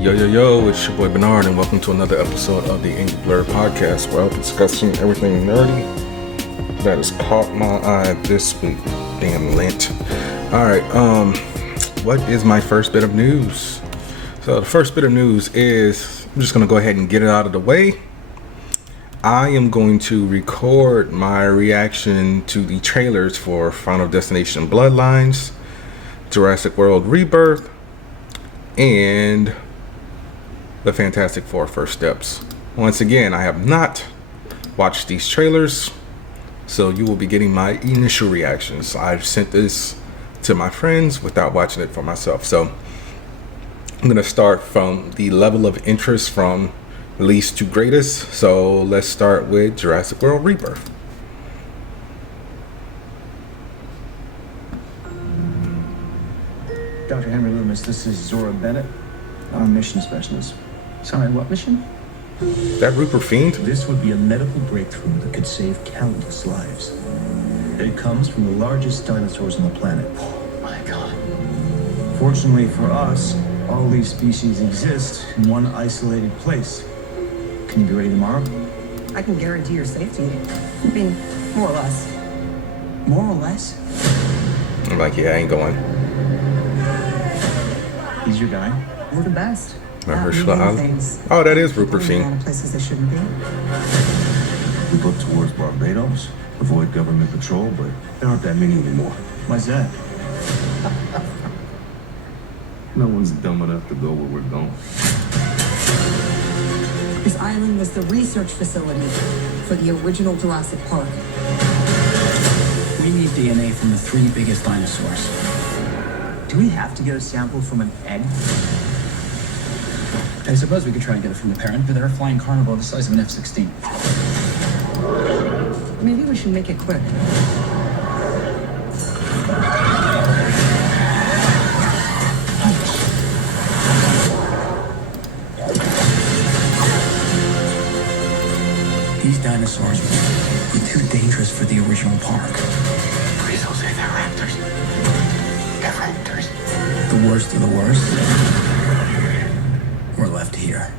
Yo, it's your boy Bernard, and welcome to another episode of the Angry Blerd podcast, where I'll be discussing everything nerdy that has caught my eye this week. Damn Lent. Alright, what is my first bit of news? So the first bit of news is, I'm just going to go ahead and get it out of the way. I am going to record my reaction to the trailers for Final Destination Bloodlines, Jurassic World Rebirth, and the Fantastic Four First Steps. Once again, I have not watched these trailers, so you will be getting my initial reactions. I've sent this to my friends without watching it for myself. So I'm going to start from the level of interest from least to greatest. So let's start with Jurassic World Rebirth. Dr. Henry Loomis, this is Zora Bennett, our mission specialist. Sorry, what mission? That Rupert Fiend? This would be a medical breakthrough that could save countless lives. It comes from the largest dinosaurs on the planet. Oh my God. Fortunately for us, all these species exist in one isolated place. Can you be ready tomorrow? I can guarantee your safety. I mean, more or less. More or less? I'm like, yeah, I ain't going. He's your guy? We're the best. Oh, that is Rupert Fiend. Places they shouldn't be. We look towards Barbados, avoid government patrol, but there aren't that many anymore. Why's that? No one's dumb enough to go where we're going. This island was the research facility for the original Jurassic Park. We need DNA from the three biggest dinosaurs. Do we have to get a sample from an egg? I suppose we could try and get it from the parent, but they're a flying carnivore the size of an F-16. Maybe we should make it quick. These dinosaurs were too dangerous for the original park. Please don't say they're raptors. They're raptors. The worst of the worst were left here.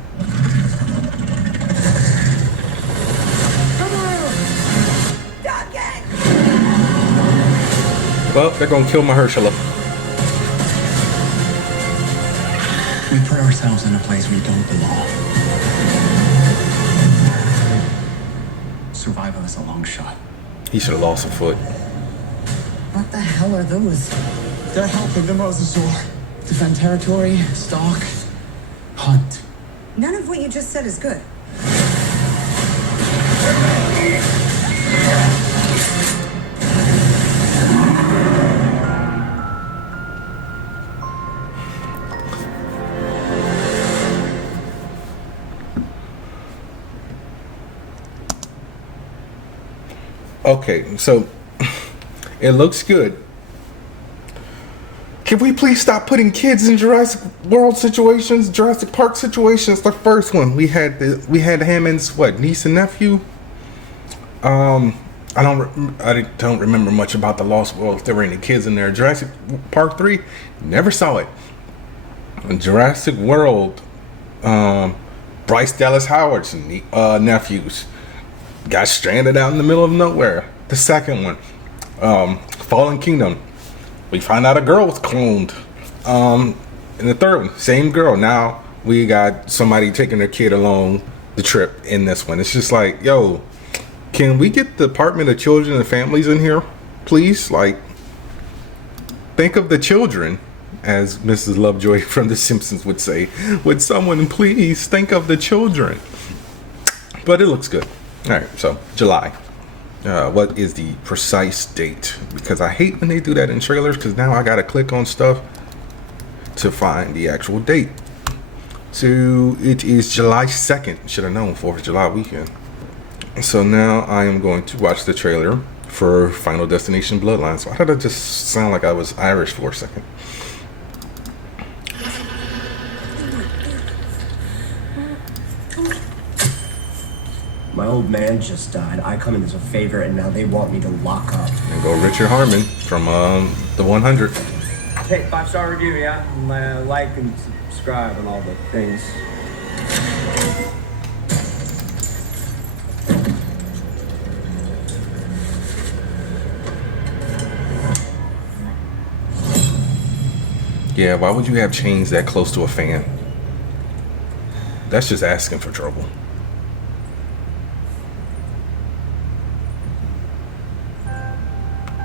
Well, they're gonna kill Mahershala. We put ourselves in a place we don't belong. Survival is a long shot. He should have lost a foot. What the hell are those? They're helping the mosasaur. Defend territory, stalk, hunt. None of what you just said is good. Okay, so it looks good. Can we please stop putting kids in Jurassic World situations, Jurassic Park situations? The first one we had Hammond's niece and nephew. I don't remember much about the Lost World. If there were any kids in there, Jurassic Park 3, never saw it. Jurassic World, Bryce Dallas Howard's nephews got stranded out in the middle of nowhere. The second one, Fallen Kingdom, we find out a girl was cloned. And the third one, same girl. Now we got somebody taking their kid along the trip in this one. It's just like, yo, can we get the Department of Children and Families in here, please? Like, think of the children, as Mrs. Lovejoy from The Simpsons would say. Would someone please think of the children? But it looks good. All right, so July. What is the precise date? Because I hate when they do that in trailers, because now I gotta click on stuff to find the actual date. So it is July 2nd. Should have known, 4th of July weekend. So now I am going to watch the trailer for Final Destination Bloodlines. Why did I just sound like I was Irish for a second? My old man just died. I come in as a favor, and now they want me to lock up. And go Richard Harmon from the 100. Hey, 5-star review, yeah? Like and subscribe and all the things. Yeah, why would you have chains that close to a fan? That's just asking for trouble.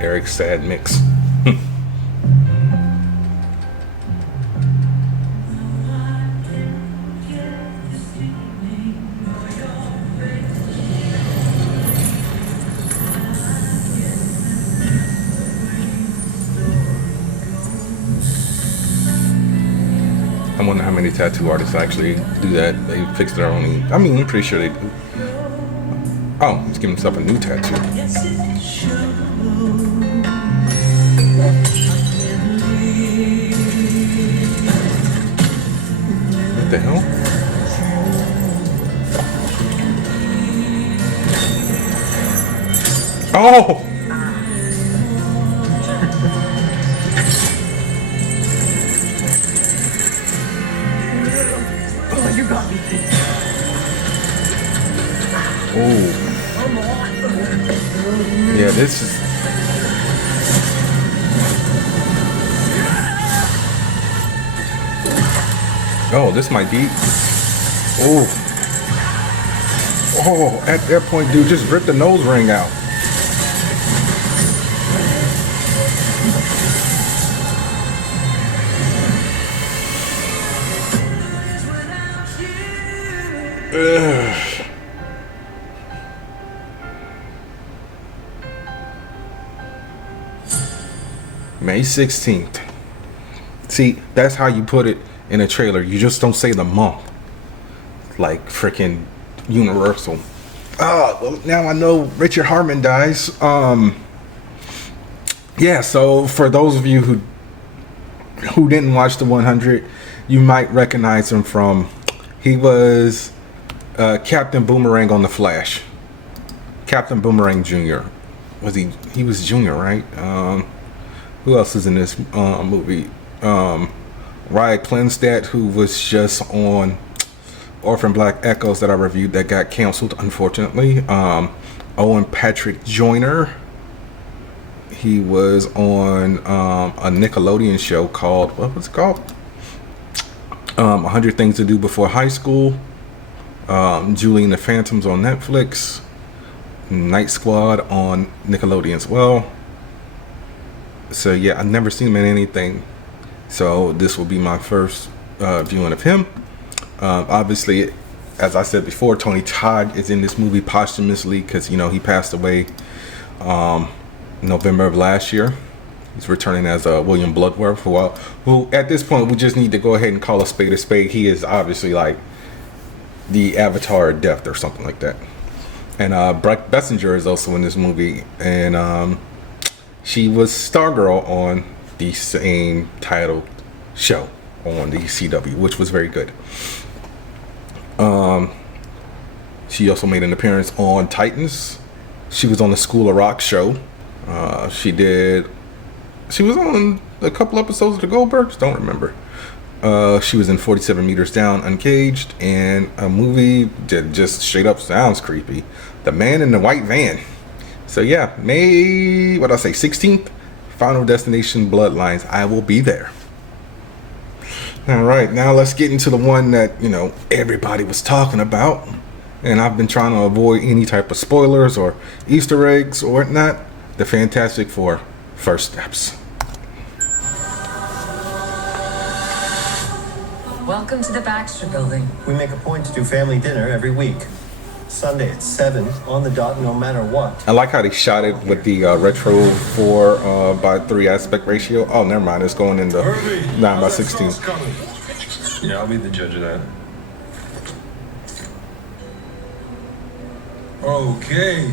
Eric's sad mix. I wonder how many tattoo artists actually do that. They fix their own. I mean, I'm pretty sure they do. Oh, he's giving himself a new tattoo. What the hell? Oh! You got me. Oh. Yeah, this is. Oh, this might be. Oh. Oh, at that point, dude, just rip the nose ring out. Ugh. May 16th. See, that's how you put it in a trailer. You just don't say the month. Like freaking Universal. Oh, well, now I know Richard Harmon dies. Yeah, so for those of you who didn't watch the 100, you might recognize him from, he was Captain Boomerang on The Flash. Captain Boomerang Jr. He was Junior, right? Who else is in this movie? Ryan Klenstadt, who was just on Orphan Black Echoes that I reviewed that got canceled, unfortunately. Owen Patrick Joyner. He was on a Nickelodeon show called, what was it called? 100 Things to Do Before High School. Julie and the Phantoms on Netflix. Night Squad on Nickelodeon as well. So yeah, I've never seen him in anything. So this will be my first viewing of him. Obviously, as I said before, Tony Todd is in this movie posthumously because, you know, he passed away November of last year. He's returning as William Bloodworth, who at this point we just need to go ahead and call a spade a spade. He is obviously like the Avatar of Death or something like that. And Brett Bessinger is also in this movie, and she was Stargirl on the same titled show on the CW, which was very good. She also made an appearance on Titans. She was on the School of Rock show. She was on a couple episodes of the Goldbergs, don't remember. She was in 47 Meters Down, Uncaged, and a movie that just straight up sounds creepy, The Man in the White Van. So yeah, May 16th, Final Destination Bloodlines. I will be there. All right, now let's get into the one that, you know, everybody was talking about, and I've been trying to avoid any type of spoilers or Easter eggs or whatnot. The Fantastic Four: First Steps. Welcome to the Baxter Building. We make a point to do family dinner every week. Sunday at 7 on the dot, no matter what. I like how they shot it with the retro 4:3 aspect ratio. Oh, never mind. It's going into 9:16. Yeah, I'll be the judge of that. Okay,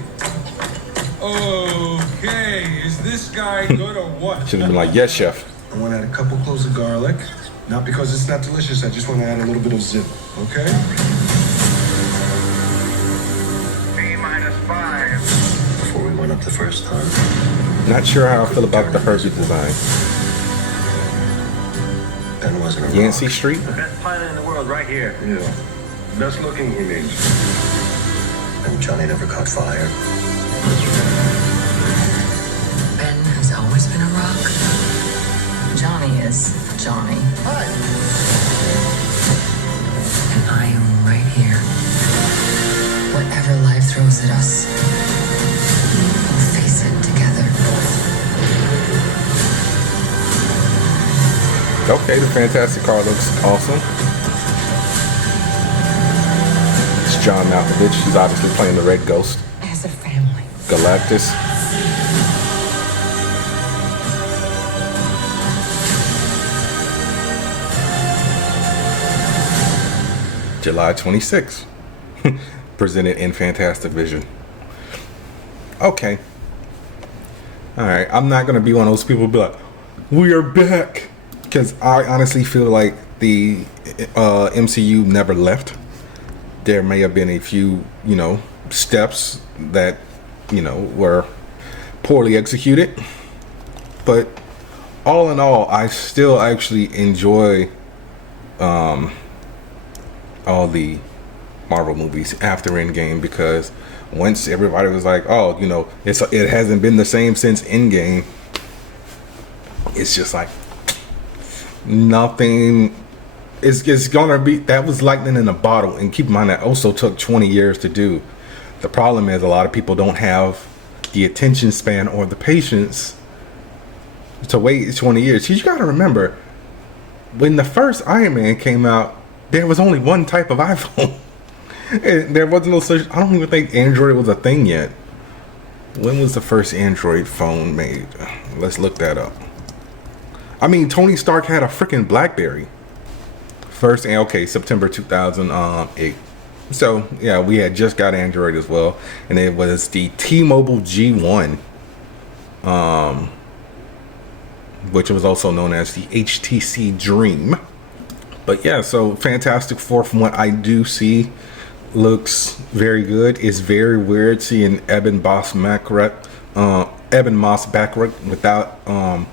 is this guy good or what? Should have been like, yes, chef. I want to add a couple cloves of garlic. Not because it's not delicious, I just want to add a little bit of zip, okay? T-5. Before we went up the first time. Not sure how I feel about the Herbie design. Yancey Street. The best pilot in the world right here. Yeah. Best looking, he means. And Johnny never caught fire. Ben has always been a rock. Johnny is Johnny. Hi. And I am right here. Whatever life throws at us, we'll face it together. Okay, the Fantastic car looks awesome. It's John Malkovich. He's obviously playing the Red Ghost. As a family. Galactus. July 26th. Presented in Fantastic Vision. Okay. Alright, I'm not going to be one of those people who be like, we are back. Because I honestly feel like the MCU never left. There may have been a few, steps that, were poorly executed. But all in all, I still actually enjoy all the Marvel movies after Endgame, because once everybody was like, oh, it hasn't been the same since Endgame, it's just like nothing. It's gonna be, that was lightning in a bottle. And keep in mind that also took 20 years to do. The problem is a lot of people don't have the attention span or the patience to wait 20 years. You gotta remember, when the first Iron Man came out, there was only one type of iPhone. And there wasn't no such, I don't even think Android was a thing yet. When was the first Android phone made? Let's look that up. I mean, Tony Stark had a freaking BlackBerry. First, okay, September 2008. So, yeah, we had just got Android as well. And it was the T-Mobile G1. Which was also known as the HTC Dream. But yeah, so Fantastic Four, from what I do see, looks very good. It's very weird seeing Eben Moss Backrack without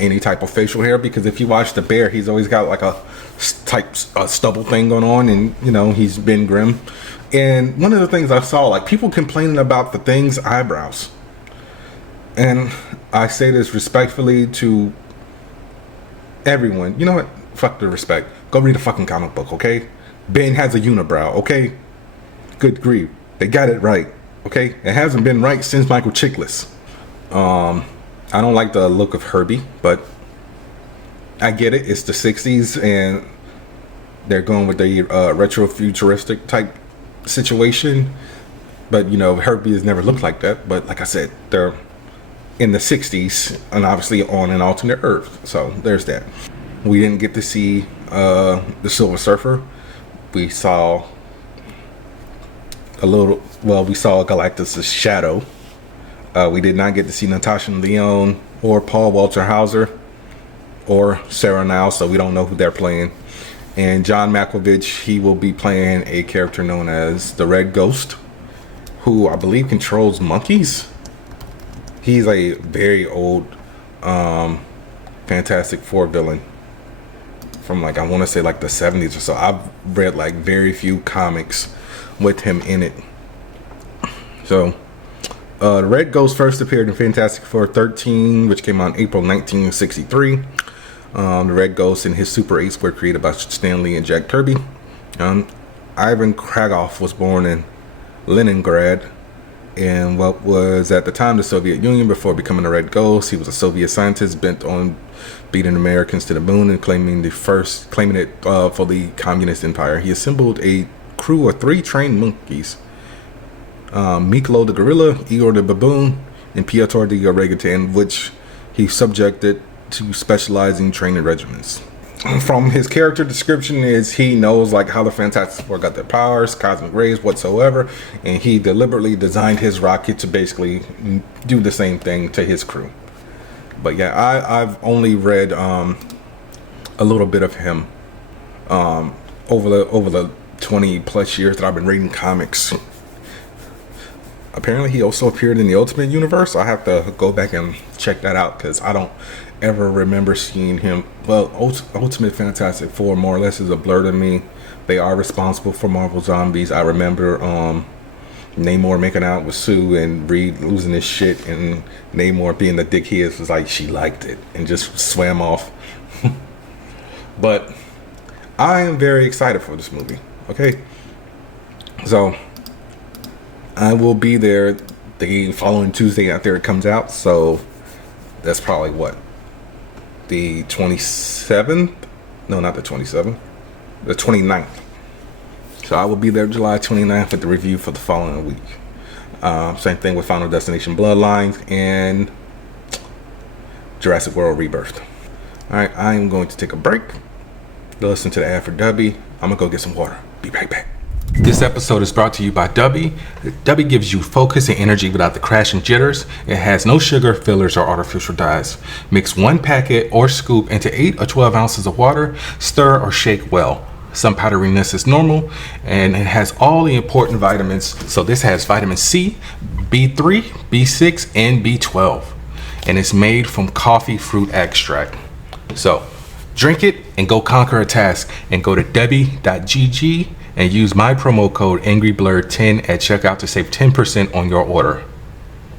any type of facial hair, because if you watch the Bear, he's always got like a stubble thing going on, and he's been grim. And one of the things I saw, like, people complaining about the Thing's eyebrows, and I say this respectfully to everyone. You know what? Fuck the respect. Go read a fucking comic book, okay? Ben has a unibrow, okay? Good grief. They got it right, okay? It hasn't been right since Michael Chiklis. I don't like the look of Herbie, but I get it. It's the 60s, and they're going with the retro-futuristic type situation. But, Herbie has never looked like that. But like I said, they're in the 60s, and obviously on an alternate Earth. So there's that. We didn't get to see the Silver Surfer. We saw we saw Galactus' shadow. We did not get to see Natasha Lyonne or Paul Walter Hauser or Sarah Now, so we don't know who they're playing. And John Malkovich, he will be playing a character known as the Red Ghost, who I believe controls monkeys. He's a very old Fantastic Four villain from, like, I want to say like the 70s or so. I've read like very few comics with him in it. So the Red Ghost first appeared in Fantastic Four 13, which came out in April 1963. The Red Ghost and his Super Ace were created by Stan Lee and Jack Kirby. Ivan Kragoff was born in Leningrad in what was at the time the Soviet Union before becoming a Red Ghost. He was a Soviet scientist bent on beating Americans to the moon and claiming it for the Communist Empire. He assembled a crew of 3 trained monkeys: Miklo the gorilla, Igor the baboon, and Piotr the orangutan, which he subjected to specializing training regimens. From his character description is he knows like how the Fantastic Four got their powers, cosmic rays whatsoever, and he deliberately designed his rocket to basically do the same thing to his crew. But yeah, I've only read a little bit of him over the 20 plus years that I've been reading comics. Apparently he also appeared in the Ultimate Universe. I have to go back and check that out, because ever remember seeing him. Well, Ultimate Fantastic Four more or less is a blur to me. They are responsible for Marvel Zombies. I remember Namor making out with Sue and Reed losing his shit, and Namor being the dick he is was like she liked it and just swam off. But I am very excited for this movie. Okay, so I will be there the following Tuesday after it comes out. So that's probably what, the 27th? No, not the 27th. The 29th. So I will be there July 29th with the review for the following week. Same thing with Final Destination Bloodlines and Jurassic World Rebirth. Alright, I am going to take a break to listen to the ad for Dubby. I'm going to go get some water. Be right back. This episode is brought to you by Dubby. Dubby gives you focus and energy without the crash and jitters. It has no sugar, fillers, or artificial dyes. Mix 1 packet or scoop into 8 or 12 ounces of water. Stir or shake well. Some powderiness is normal, and it has all the important vitamins. So this has vitamin C, B3, B6, and B12. And it's made from coffee fruit extract. So drink it and go conquer a task. And go to Debbie.gg and use my promo code Angry Blerd 10 at checkout to save 10% on your order.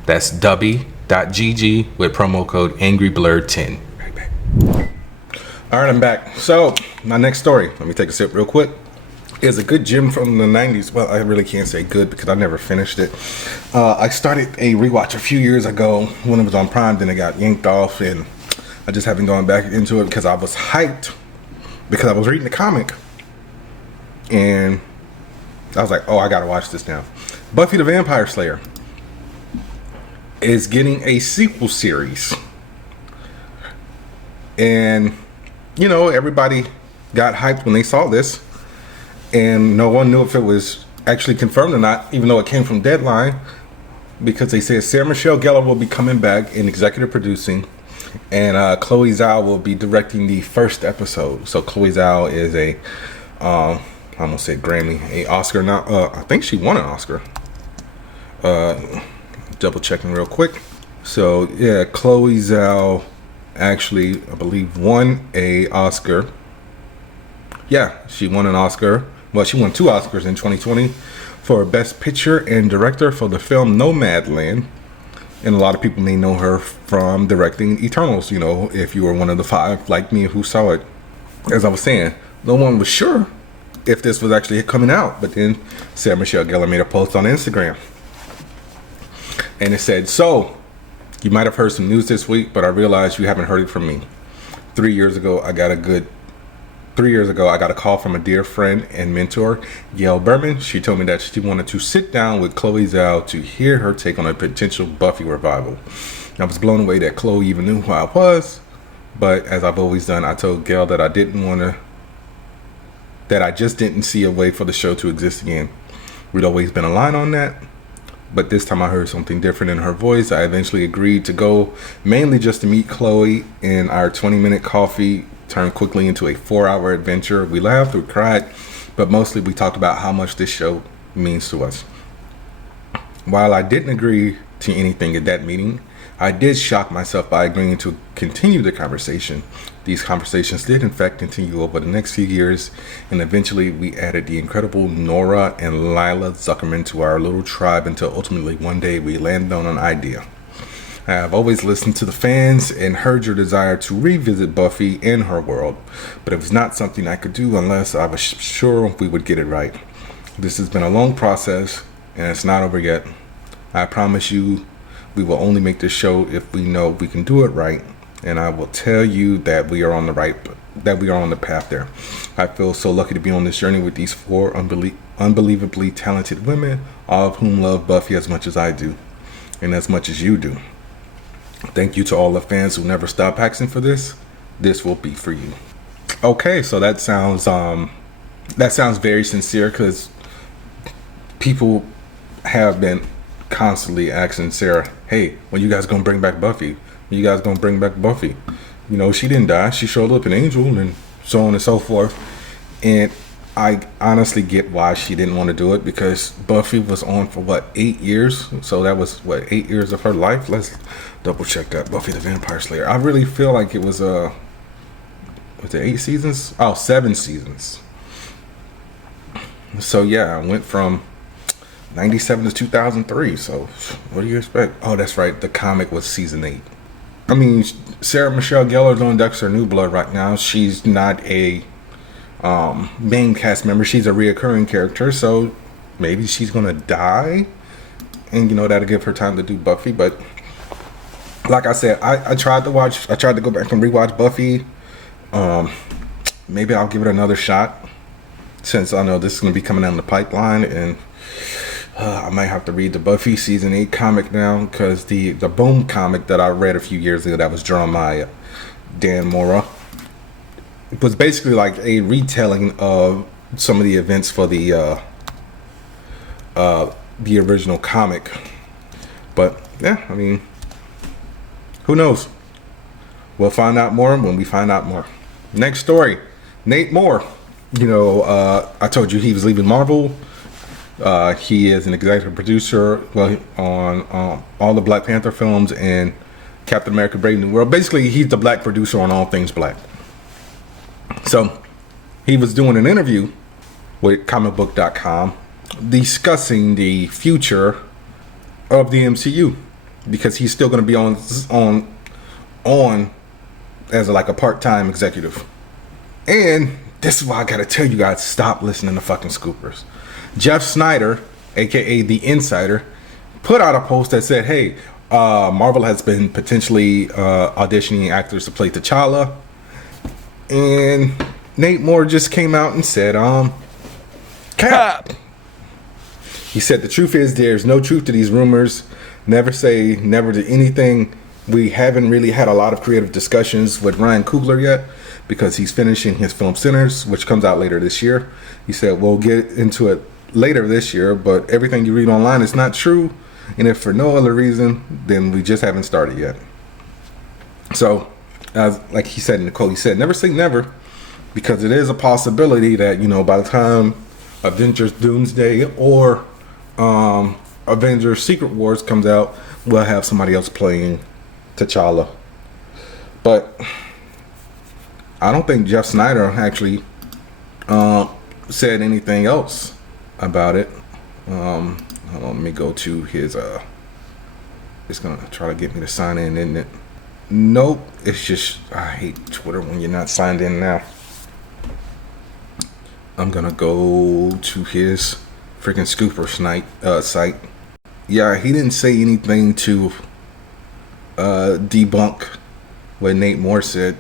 That's Dubby.gg with promo code Angry Blerd 10. Right back. All right, I'm back. So my next story, let me take a sip real quick, is a good gem from the 90s. Well, I really can't say good because I never finished it. I started a rewatch a few years ago when it was on Prime, then it got yanked off, and I just haven't gone back into it because I was hyped because I was reading the comic. And I was like, oh, I gotta watch this now. Buffy the Vampire Slayer is getting a sequel series. And, you know, everybody got hyped when they saw this. And no one knew if it was actually confirmed or not, even though it came from Deadline. Because they said Sarah Michelle Gellar will be coming back and executive producing. And Chloe Zhao will be directing the first episode. So Chloe Zhao is a... I almost said Grammy, a Oscar now. I think she won an Oscar. Double checking real quick. So yeah, Chloe Zhao actually, I believe, won a Oscar. Yeah, she won an Oscar. Well, she won 2 Oscars in 2020 for Best Picture and Director for the film Nomadland. And a lot of people may know her from directing Eternals. You know, if you were one of the 5 like me who saw it. As I was saying, no one was sure if this was actually coming out, but then Sarah Michelle Gellar made a post on Instagram and it said, so you might have heard some news this week, but I realized you haven't heard it from me. 3 years ago I got a call from a dear friend and mentor, Gale Berman. She told me that she wanted to sit down with Chloe Zhao to hear her take on a potential Buffy revival. I was blown away that Chloe even knew who I was, but as I've always done, I told Gale that I just didn't see a way for the show to exist again. We'd always been aligned on that, but this time I heard something different in her voice. I eventually agreed to go, mainly just to meet Chloe, and our 20-minute coffee turned quickly into a 4-hour adventure. We laughed, we cried, but mostly we talked about how much this show means to us. While I didn't agree to anything at that meeting, I did shock myself by agreeing to continue the conversation. These conversations did in fact continue over the next few years, and eventually we added the incredible Nora and Lila Zuckerman to our little tribe until ultimately one day we landed on an idea. I have always listened to the fans and heard your desire to revisit Buffy and her world, but it was not something I could do unless I was sure we would get it right. This has been a long process and it's not over yet. I promise you we will only make this show if we know we can do it right, and I will tell you that we are on the path there. I feel so lucky to be on this journey with these 4 unbelievably talented women, all of whom love Buffy as much as I do, and as much as you do. Thank you to all the fans who never stop asking for this. This will be for you. Okay, so that sounds very sincere, because people have been constantly asking Sarah, hey, when you guys gonna bring back Buffy? When you guys gonna bring back Buffy? You know, she didn't die. She showed up an angel and so on and so forth. And I honestly get why she didn't want to do it, because Buffy was on for what, 8 years? So that was what, 8 years of her life? Let's double check that. Buffy the Vampire Slayer. I really feel like it was it 8 seasons? Oh, 7 seasons. So yeah, I went from 97 to 2003. So what do you expect? Oh, that's right. The comic was season 8. I mean, Sarah Michelle Gellar's on Dexter New Blood right now. She's not a main cast member. She's a reoccurring character, so maybe she's gonna die, and that'll give her time to do Buffy. But like I said, I tried to go back and rewatch Buffy. Maybe I'll give it another shot, since I know this is gonna be coming down the pipeline, and I might have to read the Buffy season 8 comic now, because the Boom comic that I read a few years ago, that was drawn by Dan Mora, it was basically like a retelling of some of the events for the original comic. But yeah, I mean, who knows? We'll find out more when we find out more. Next story, Nate Moore. I told you he was leaving Marvel. He is an executive producer, on all the Black Panther films and Captain America: Brave New World. Basically, he's the black producer on all things black. So he was doing an interview with comicbook.com discussing the future of the MCU, because he's still going to be on as a part-time executive. And this is why I got to tell you guys, stop listening to fucking scoopers. Jeff Snyder, aka The Insider, put out a post that said, hey, Marvel has been potentially auditioning actors to play T'Challa. And Nate Moore just came out and said, cap. He said, the truth is, there's no truth to these rumors. Never say never to anything. We haven't really had a lot of creative discussions with Ryan Coogler yet, because he's finishing his film Sinners, which comes out later this year. He said, we'll get into it later this year, but everything you read online is not true. And if for no other reason, then we just haven't started yet. So, like he said in the quote, he said, never say never, because it is a possibility that, by the time Avengers Doomsday or Avengers Secret Wars comes out, we'll have somebody else playing T'Challa. But I don't think Jeff Snyder actually said anything else about it. Hold on, let me go to his it's gonna try to get me to sign in, isn't it? Nope, it's just, I hate Twitter when you're not signed in now. I'm gonna go to his freaking Scooper site. Yeah, he didn't say anything to debunk what Nate Moore said.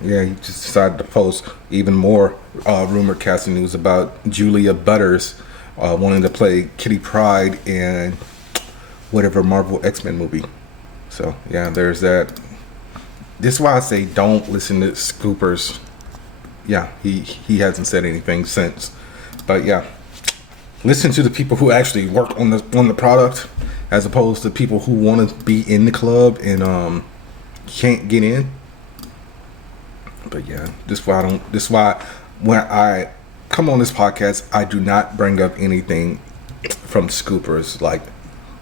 Yeah, he just decided to post even more rumored casting news about Julia Butters wanting to play Kitty Pryde in whatever Marvel X-Men movie. So yeah, there's that. This is why I say don't listen to scoopers. Yeah, he hasn't said anything since. But yeah, listen to the people who actually work on the product, as opposed to people who want to be in the club and can't get in. But yeah, this is why when I come on this podcast, I do not bring up anything from scoopers,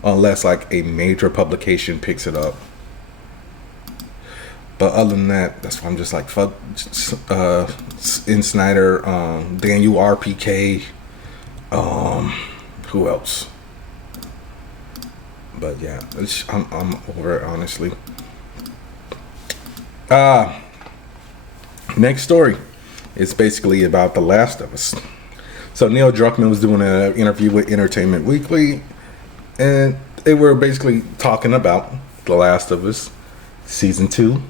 unless a major publication picks it up. But other than that, that's why I'm just fuck In Snyder, Daniel RPK, who else? But yeah, I'm over it, honestly. Next story is basically about The Last of Us. So Neil Druckmann was doing an interview with Entertainment Weekly, and they were basically talking about The Last of Us Season 2.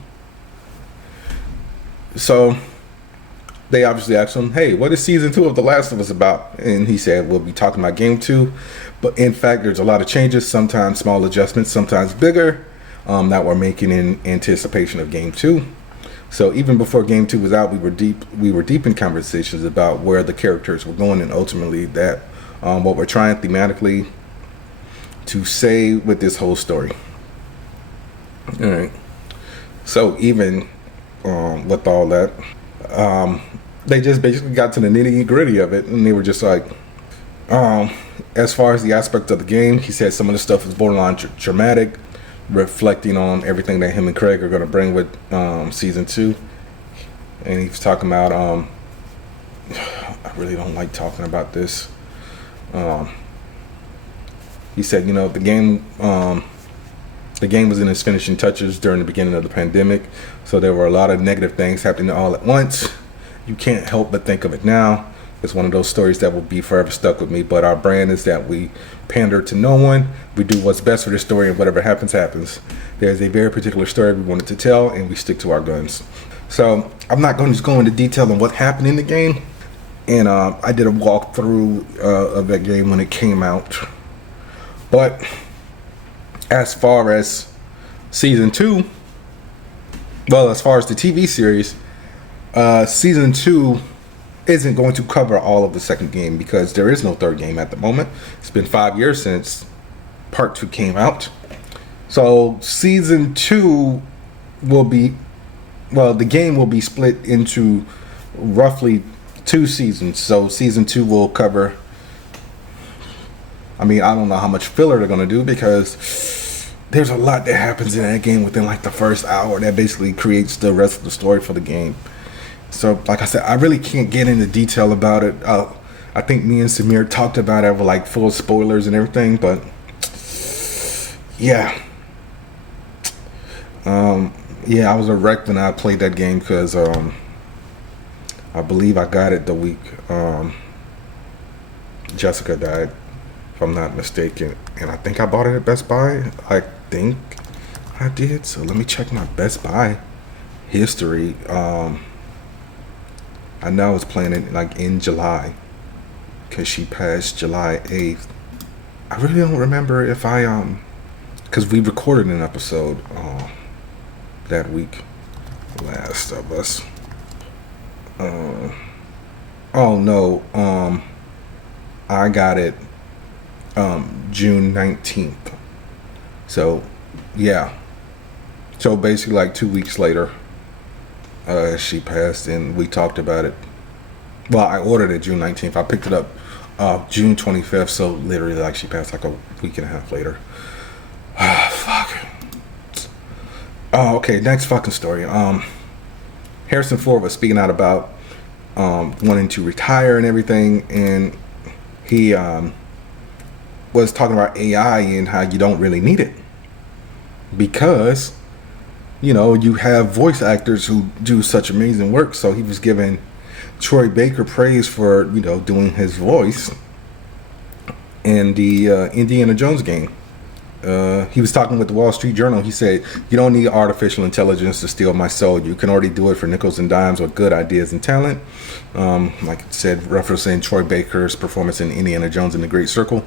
So they obviously asked him, hey, what is Season 2 of The Last of Us about? And he said, we'll be talking about Game 2. But in fact, there's a lot of changes, sometimes small adjustments, sometimes bigger, that we're making in anticipation of Game 2. So even before Game 2 was out, we were deep in conversations about where the characters were going, and ultimately that what we're trying thematically to say with this whole story. All right. So even with all that, they just basically got to the nitty gritty of it, and they were just like, as far as the aspect of the game, he said some of the stuff is borderline dramatic, reflecting on everything that him and Craig are going to bring with season 2. And he was talking about, I really don't like talking about this. He said, the game was in its finishing touches during the beginning of the pandemic, so there were a lot of negative things happening all at once. You can't help but think of it now. It's one of those stories that will be forever stuck with me, but our brand is that we pander to no one. We do what's best for the story, and whatever happens, happens. There's a very particular story we wanted to tell, and we stick to our guns. So I'm not going to just go into detail on what happened in the game. And I did a walkthrough of that game when it came out. But as far as season 2, well, as far as the TV series, season 2 isn't going to cover all of the second game because there is no third game at the moment. It's been 5 years since part 2 came out. So season 2 will be, well, the game will be split into roughly 2 seasons. So season 2 will cover, I don't know how much filler they're going to do because there's a lot that happens in that game within like the first hour that basically creates the rest of the story for the game. So like I said, I really can't get into detail about it. I think me and Samir talked about it with like full spoilers and everything, but yeah. Yeah, I was a wreck when I played that game because I believe I got it the week Jessica died, if I'm not mistaken. And I think I bought it at Best Buy. I think I did. So let me check my Best Buy history. I know I was playing it like in July because she passed July 8th. I really don't remember if I because we recorded an episode that week, Last of Us. Oh no, I got it June 19th. So yeah, so basically like 2 weeks later she passed, and we talked about it. Well, I ordered it June 19th. I picked it up June 25th, so literally like she passed like a week and a half later. Fuck. Oh, okay, next fucking story. Harrison Ford was speaking out about wanting to retire and everything, and he was talking about AI and how you don't really need it because you have voice actors who do such amazing work. So he was giving Troy Baker praise for doing his voice in the Indiana Jones game. He was talking with the Wall Street Journal. He said, "You don't need artificial intelligence to steal my soul. You can already do it for nickels and dimes with good ideas and talent." Like I said, referencing Troy Baker's performance in Indiana Jones and the Great Circle.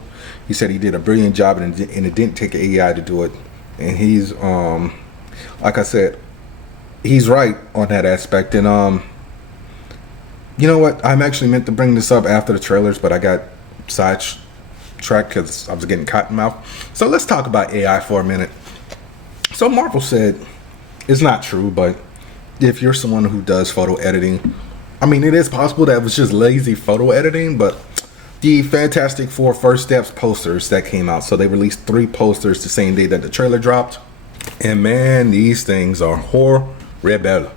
He said he did a brilliant job, and it didn't take AI to do it. And he's, like I said, he's right on that aspect. And you know what? I'm actually meant to bring this up after the trailers, but I got sidetracked because I was getting cotton mouth. So let's talk about AI for a minute. So Marvel said it's not true, but if you're someone who does photo editing, it is possible that it was just lazy photo editing. But the Fantastic Four First Steps posters that came out, so they released 3 posters the same day that the trailer dropped, and man, these things are horrible.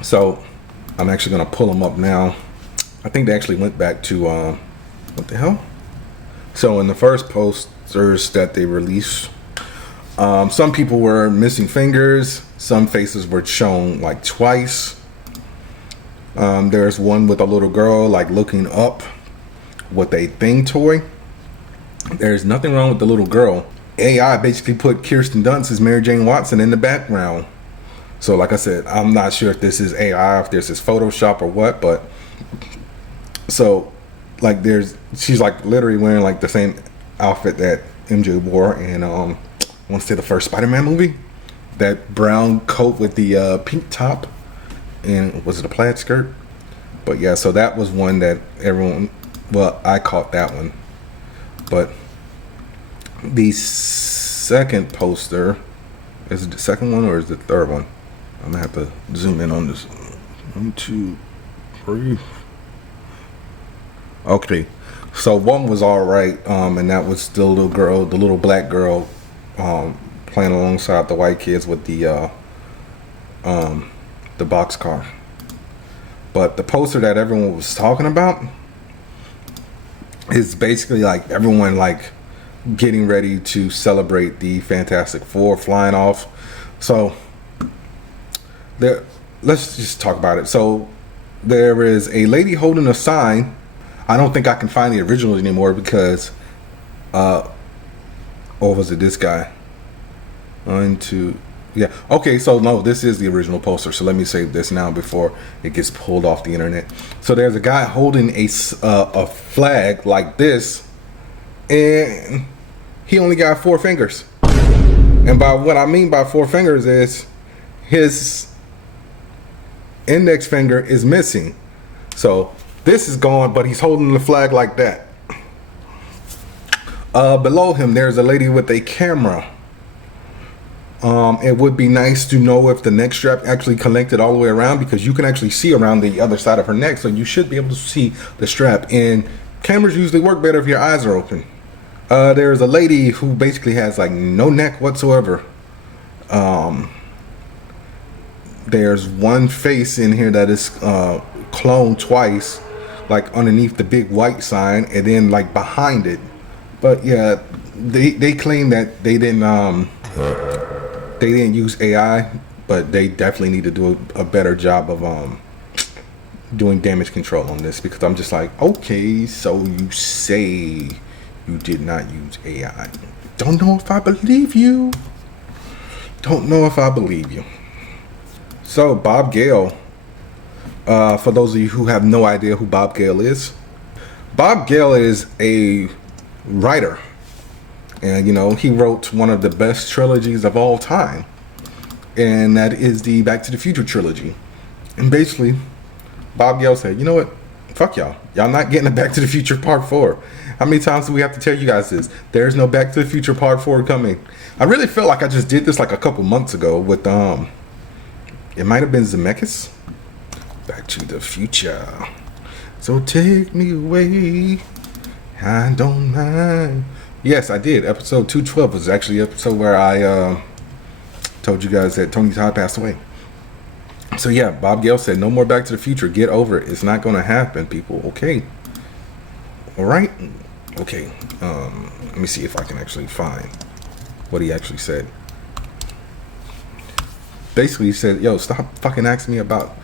So I'm actually gonna pull them up now. I think they actually went back to what the hell? So in the first posters that they released, some people were missing fingers, some faces were shown like twice. There's one with a little girl like looking up with a thing toy. There's nothing wrong with the little girl. AI basically put Kirsten Dunst as Mary Jane Watson in the background. So like I said, I'm not sure if this is AI, if this is Photoshop or what, but so like she's like literally wearing like the same outfit that MJ wore in I want to say the first Spider-Man movie, that brown coat with the pink top, and was it a plaid skirt? But yeah, so that was one that I caught that one. But the second poster, is it the second one or is it the third one? I'm gonna have to zoom in on this. 1, 2, breathe. Okay, so one was all right, and that was the little girl, the little black girl, playing alongside the white kids with the boxcar. But the poster that everyone was talking about is basically like everyone like getting ready to celebrate the Fantastic Four flying off. So there, let's just talk about it. So there is a lady holding a sign. I don't think I can find the original anymore because or was it this guy? Yeah. Okay, so no, this is the original poster. So let me save this now before it gets pulled off the internet. So there's a guy holding a flag like this, and he only got 4 fingers. And by what I mean by 4 fingers is his index finger is missing. So this is gone, but he's holding the flag like that. Below him, there's a lady with a camera. It would be nice to know if the neck strap actually connected all the way around, because you can actually see around the other side of her neck, so you should be able to see the strap. And cameras usually work better if your eyes are open. There's a lady who basically has like no neck whatsoever. There's one face in here that is cloned twice, like underneath the big white sign and then like behind it. But yeah, they claim that they didn't use AI, but they definitely need to do a better job of doing damage control on this, because I'm just like, okay, so you say you did not use AI. Don't know if I believe you. Don't know if I believe you. So Bob Gale, for those of you who have no idea who Bob Gale is a writer. And you know, he wrote one of the best trilogies of all time, and that is the Back to the Future trilogy. And basically Bob Gale said, you know what, fuck y'all not getting a Back to the Future Part 4. How many times do we have to tell you guys this? There's no Back to the Future Part 4 coming. I really feel like I just did this like a couple months ago with it might have been Zemeckis. Back to the Future, so take me away, I don't mind. Yes, I did. Episode 212 was actually the episode where I told you guys that Tony Todd passed away. So yeah, Bob Gale said, no more Back to the Future. Get over it. It's not going to happen, people. Okay. All right. Okay. Let me see if I can actually find what he actually said. Basically, he said, yo, stop fucking asking me about...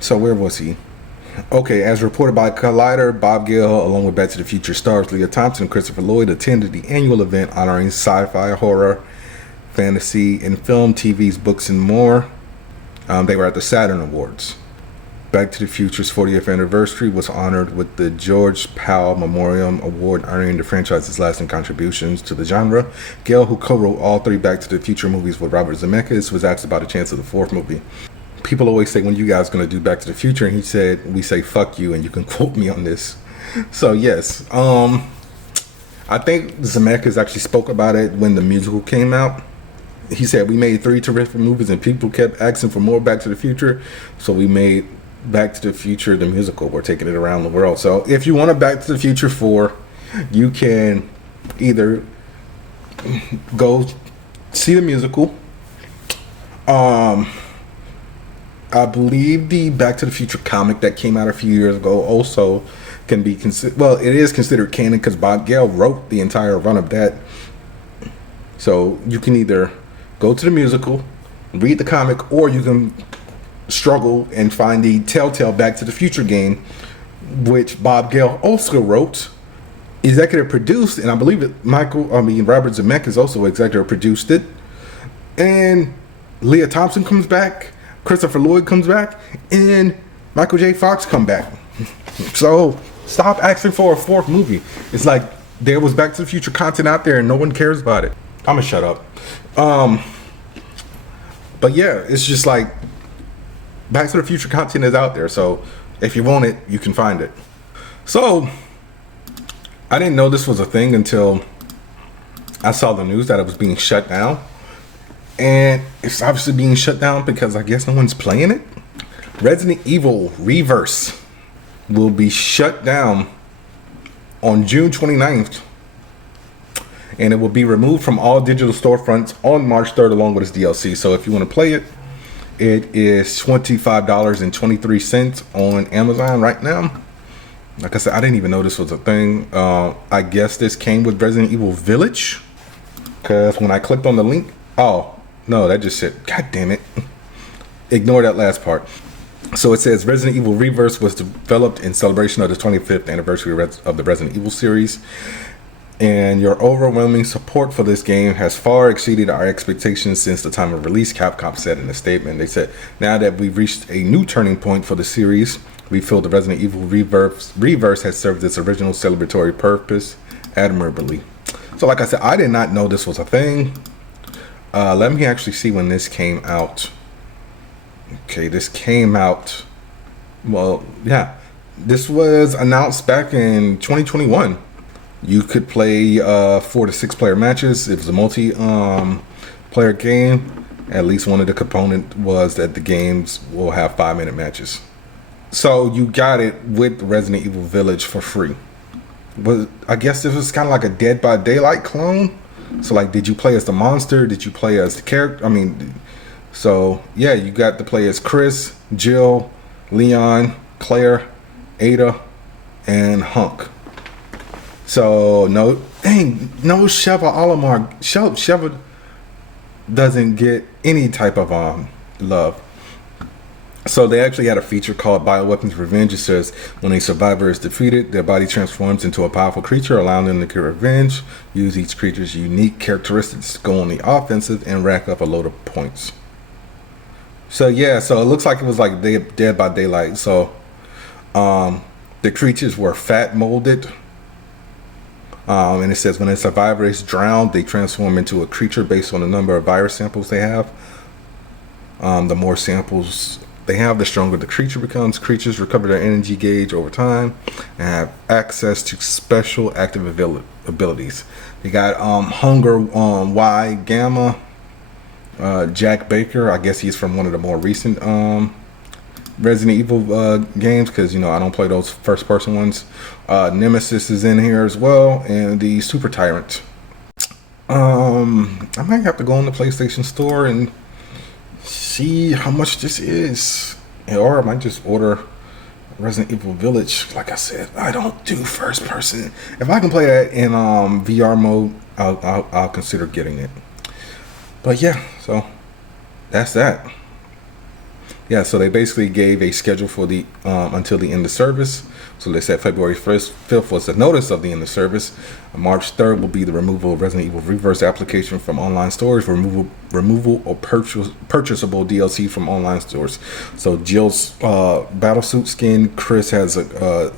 So where was he? Okay, as reported by Collider, Bob Gale, along with Back to the Future stars Leah Thompson and Christopher Lloyd, attended the annual event honoring sci-fi, horror, fantasy, and film, TVs, books, and more. They were at the Saturn Awards. Back to the Future's 40th anniversary was honored with the George Powell Memorial Award, honoring the franchise's lasting contributions to the genre. Gale, who co-wrote all 3 Back to the Future movies with Robert Zemeckis, was asked about a chance of the 4th movie. People always say, when you guys going to do Back to the Future? And he said, we say fuck you, and you can quote me on this. So yes, I think Zemeckis actually spoke about it when the musical came out. He said, we made 3 terrific movies and people kept asking for more Back to the Future, so we made Back to the Future the musical. We're taking it around the world. So if you want a Back to the Future 4, you can either go see the musical. I believe the Back to the Future comic that came out a few years ago also can be considered, well, it is considered canon because Bob Gale wrote the entire run of that. So you can either go to the musical, read the comic, or you can struggle and find the Telltale Back to the Future game, which Bob Gale also wrote, executive produced, and I believe it Robert Zemeckis also executive produced it. And Leah Thompson comes back, Christopher Lloyd comes back, and Michael J. Fox come back. So stop asking for a 4th movie. It's like there was Back to the Future content out there and no one cares about it. I'm gonna shut up. But yeah, it's just like Back to the Future content is out there, so if you want it, you can find it. So I didn't know this was a thing until I saw the news that it was being shut down. And it's obviously being shut down because I guess no one's playing it. Resident Evil Reverse will be shut down on June 29th, and it will be removed from all digital storefronts on March 3rd along with its DLC. So if you want to play it, it is $25.23 on Amazon right now. Like I said, I didn't even know this was a thing. I guess this came with Resident Evil Village, because when I clicked on the link, oh no, that just said, god damn it, ignore that last part. So it says Resident Evil Reverse was developed in celebration of the 25th anniversary of the Resident Evil series, and your overwhelming support for this game has far exceeded our expectations since the time of release, Capcom said in a statement. They said, now that we've reached a new turning point for the series, we feel the Resident Evil Reverse has served its original celebratory purpose admirably. So like I said, I did not know this was a thing. Let me actually see when this came out. Okay, this came out, well, yeah, this was announced back in 2021. You could play 4 to 6 player matches. It was a multi-player game. At least one of the components was that the games will have 5-minute matches. So you got it with Resident Evil Village for free. But I guess this was kind of like a Dead by Daylight clone. So like, did you play as the monster? Did you play as the character? I mean, so yeah, you got to play as Chris, Jill, Leon, Claire, Ada, and Hunk. So no Sheva Olimar. Sheva doesn't get any type of love. So they actually had a feature called Bioweapons Revenge. It says when a survivor is defeated, their body transforms into a powerful creature, allowing them to get revenge. Use each creature's unique characteristics to go on the offensive and rack up a load of points. So yeah, so it looks like it was like Dead by Daylight. So the creatures were fat molded. And it says when a survivor is drowned, they transform into a creature based on the number of virus samples they have. The more samples they have, the stronger the creature becomes. Creatures recover their energy gauge over time and have access to special active abilities. They got Hunger Y Gamma, Jack Baker. I guess he's from one of the more recent Resident Evil games, because you know I don't play those first person ones. Nemesis is in here as well, and the Super Tyrant. I might have to go in the PlayStation Store and see how much this is, or I might just order Resident Evil Village. Like I said, I don't do first person. If I can play that in VR mode, I'll consider getting it. But yeah, so that's that. Yeah, so they basically gave a schedule for the until the end of service. So they said February 5th was the notice of the end of service. March 3rd will be the removal of Resident Evil Reverse application from online stores, removal or purchasable DLC from online stores. So Jill's battlesuit skin, Chris has a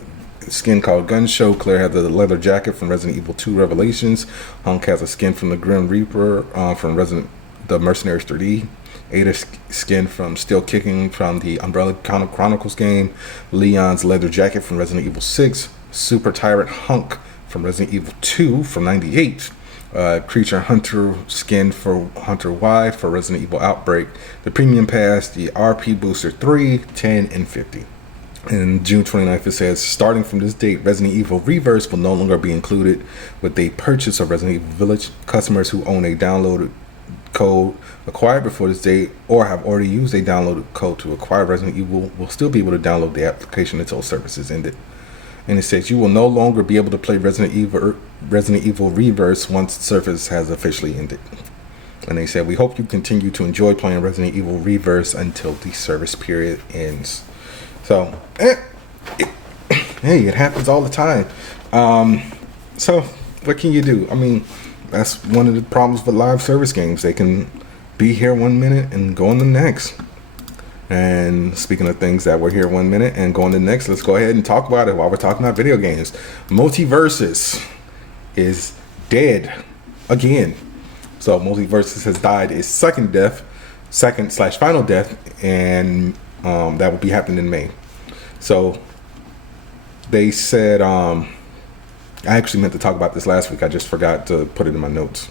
skin called Gun Show, Claire has the leather jacket from Resident Evil 2 Revelations, Hunk has a skin from the Grim Reaper from the Mercenaries 3D, Ada's skin from Still Kicking from the Umbrella Chronicles game, Leon's leather jacket from Resident Evil 6, Super Tyrant Hunk from Resident Evil 2 from 98, Creature Hunter skin for Hunter Y for Resident Evil Outbreak, the Premium Pass, the RP Booster 3, 10, and 50. And June 29th it says, starting from this date, Resident Evil Reverse will no longer be included with the purchase of Resident Evil Village. Customers who own a downloaded code acquired before this date or have already used a downloaded code to acquire Resident Evil will still be able to download the application until services ended. And it says you will no longer be able to play Resident Evil Reverse once service has officially ended. And they said we hope you continue to enjoy playing Resident Evil Reverse until the service period ends. So hey, it happens all the time. So what can you do? I mean, that's one of the problems with live service games. They can be here 1 minute and go on the next. And speaking of things that were here 1 minute and go on the next, let's go ahead and talk about it while we're talking about video games. Multiversus is dead again. So Multiversus has died its second/final death, and that will be happening in May. So they said I actually meant to talk about this last week. I just forgot to put it in my notes.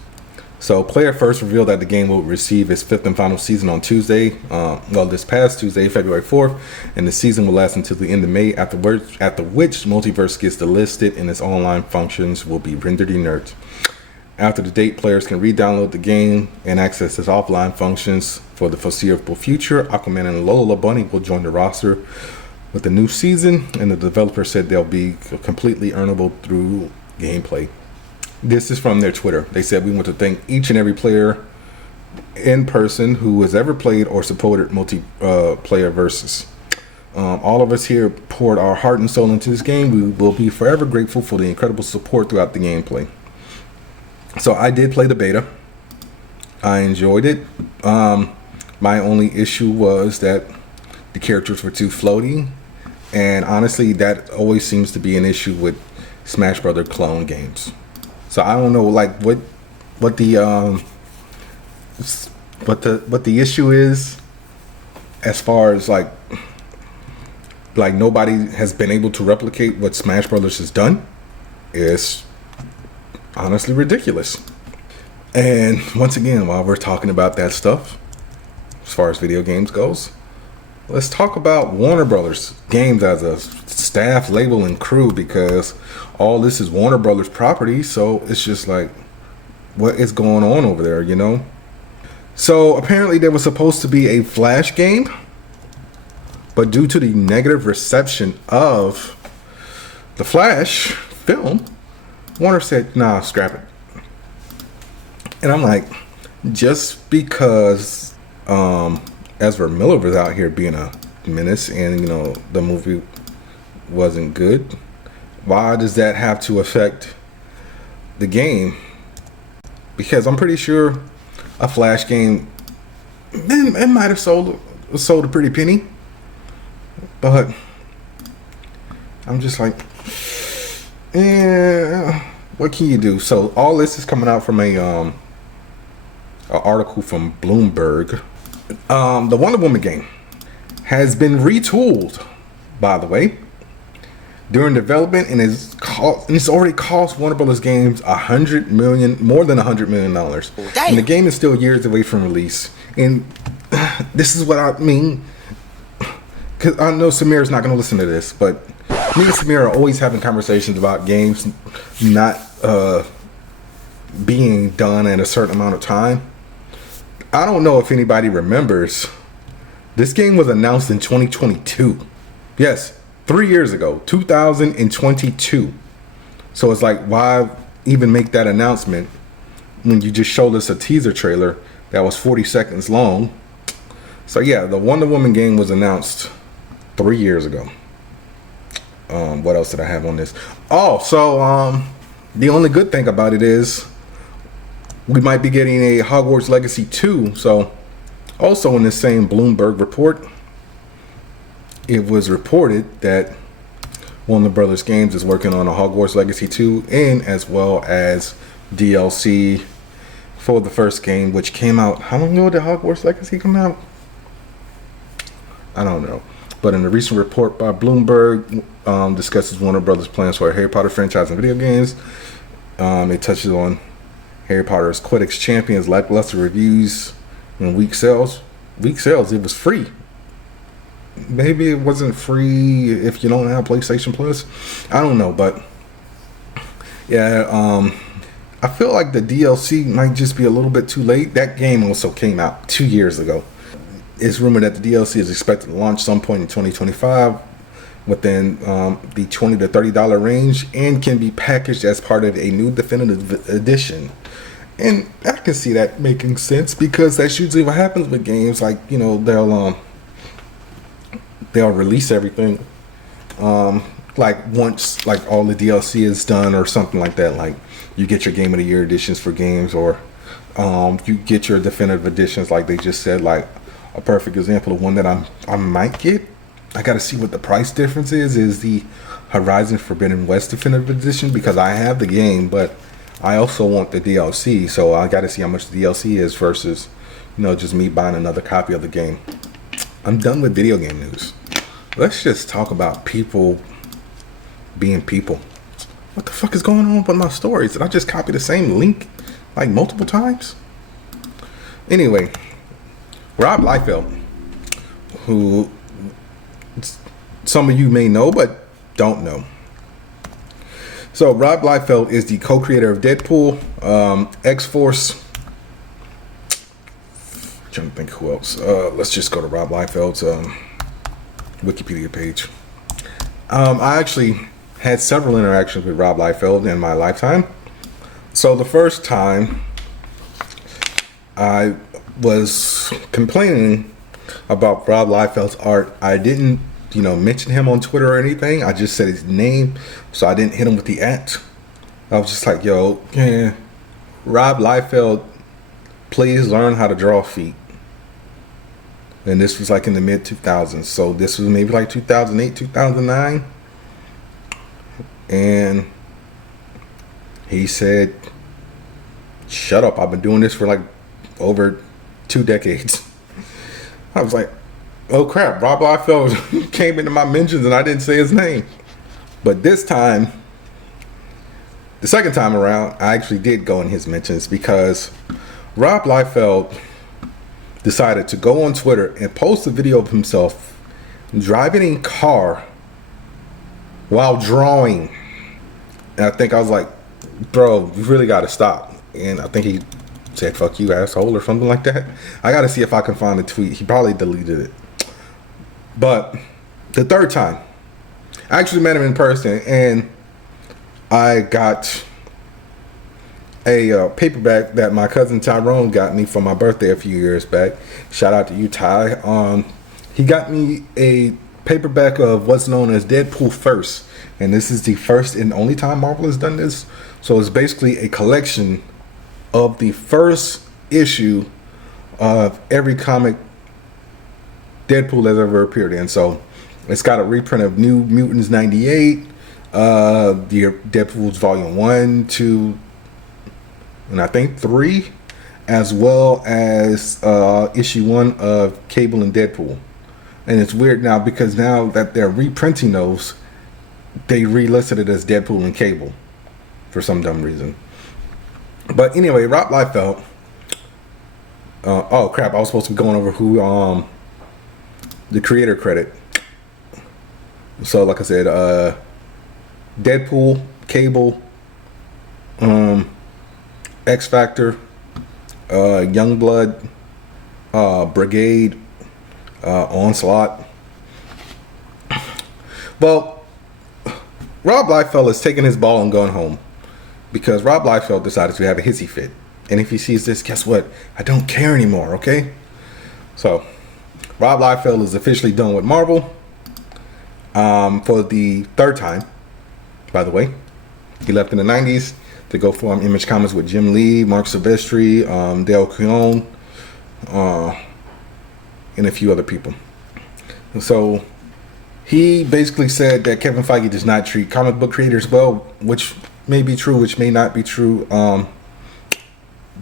So Player First revealed that the game will receive its 5th and final season on Tuesday, this past Tuesday, February 4th, and the season will last until the end of May, after which Multiverse gets delisted and its online functions will be rendered inert. After the date, players can re-download the game and access its offline functions. For the foreseeable future, Aquaman and Lola Bunny will join the roster with the new season, and the developer said they'll be completely earnable through gameplay. This is from their Twitter. They said, "We want to thank each and every player in person who has ever played or supported multiplayer versus. All of us here poured our heart and soul into this game. We will be forever grateful for the incredible support throughout the gameplay." So I did play the beta. I enjoyed it. My only issue was that the characters were too floaty, and honestly, that always seems to be an issue with Smash Brother clone games. So I don't know, like what the issue is, as far as like nobody has been able to replicate what Smash Brothers has done. Is honestly ridiculous. And once again, while we're talking about that stuff, as far as video games goes, let's talk about Warner Brothers Games as a staff, label, and crew, because all this is Warner Brothers property. So it's just like, what is going on over there, you know? So apparently there was supposed to be a Flash game, but due to the negative reception of the Flash film, Warner said, nah, scrap it. And I'm like, just because Ezra Miller was out here being a menace and, you know, the movie wasn't good, why does that have to affect the game? Because I'm pretty sure a Flash game, it might have sold a pretty penny, but I'm just like, yeah, what can you do? So all this is coming out from a article from Bloomberg. The Wonder Woman game has been retooled, by the way, during development, and it's already cost Warner Brothers Games more than $100 million. And the game is still years away from release. And this is what I mean, because I know Samir's not going to listen to this, but me and Samir are always having conversations about games not being done in a certain amount of time. I don't know if anybody remembers, this game was announced in 2022. Yes, 3 years ago, 2022. So it's like, why even make that announcement when you just showed us a teaser trailer that was 40 seconds long? So yeah, the Wonder Woman game was announced 3 years ago. What else did I have on this? Oh, so the only good thing about it is we might be getting a Hogwarts Legacy 2. So also in the same Bloomberg report, it was reported that Warner Brothers Games is working on a Hogwarts Legacy 2 and as well as DLC for the first game, which came out, how long ago did Hogwarts Legacy come out? I don't know. But in a recent report by Bloomberg, discusses Warner Brothers' plans for a Harry Potter franchise and video games. It touches on Harry Potter's Quidditch Champions, lackluster reviews, and weak sales. Weak sales, it was free. Maybe it wasn't free if you don't have PlayStation Plus. I don't know, but yeah, I feel like the DLC might just be a little bit too late. That game also came out 2 years ago. It's rumored that the DLC is expected to launch some point in 2025 within the $20 to $30 range and can be packaged as part of a new definitive edition. And I can see that making sense because that's usually what happens with games. Like, you know, they'll release everything like once like all the DLC is done or something like that. Like you get your Game of the Year editions for games, or you get your definitive editions like they just said. Like a perfect example of one that I might get, I gotta see what the price difference is the Horizon Forbidden West definitive edition, because I have the game but I also want the DLC, so I gotta see how much the DLC is versus, you know, just me buying another copy of the game. I'm done with video game news. Let's just talk about people being people. What the fuck is going on with my stories? Did I just copy the same link like multiple times. Anyway, Rob Liefeld, who some of you may know but don't know. So Rob Liefeld is the co-creator of Deadpool, X-Force. I'm trying to think who else. Let's just go to Rob Liefeld's Wikipedia page. I actually had several interactions with Rob Liefeld in my lifetime. So the first time I was complaining about Rob Liefeld's art, I didn't, mention him on Twitter or anything. I just said his name, so I didn't hit him with the @ I was just like, yo, yeah, Rob Liefeld, please learn how to draw feet. And this was like in the mid 2000s. So this was maybe like 2008, 2009. And he said, shut up. I've been doing this for like over 2 decades. I was like, oh crap, Rob Liefeld came into my mentions and I didn't say his name. But this time, the second time around, I actually did go in his mentions because Rob Liefeld decided to go on Twitter and post a video of himself driving a car while drawing. And I think I was like, bro, you really got to stop. And I think he said, fuck you, asshole, or something like that. I got to see if I can find the tweet. He probably deleted it. But the third time, I actually met him in person, and I got a paperback that my cousin Tyrone got me for my birthday a few years back. Shout out to you, Ty. He got me a paperback of what's known as Deadpool First, and this is the first and only time Marvel has done this. So it's basically a collection of the first issue of every comic Deadpool has ever appeared in. So it's got a reprint of New Mutants 98, the Deadpool's Volume 1, 2, and I think 3, as well as issue 1 of Cable and Deadpool. And it's weird now because now that they're reprinting those, they relisted it as Deadpool and Cable for some dumb reason. But anyway, Rob Liefeld. Oh crap! I was supposed to be going over who the creator credit. So like I said, Deadpool, Cable, X Factor, Youngblood, Brigade, Onslaught. Well, Rob Liefeld has taken his ball and gone home because Rob Liefeld decided to have a hissy fit. And if he sees this, guess what? I don't care anymore, okay? So, Rob Liefeld is officially done with Marvel for the third time, by the way. He left in the 90s to go form Image Comics with Jim Lee, Mark Silvestri, Dale Keown, and a few other people. And so he basically said that Kevin Feige does not treat comic book creators well, which may be true, which may not be true.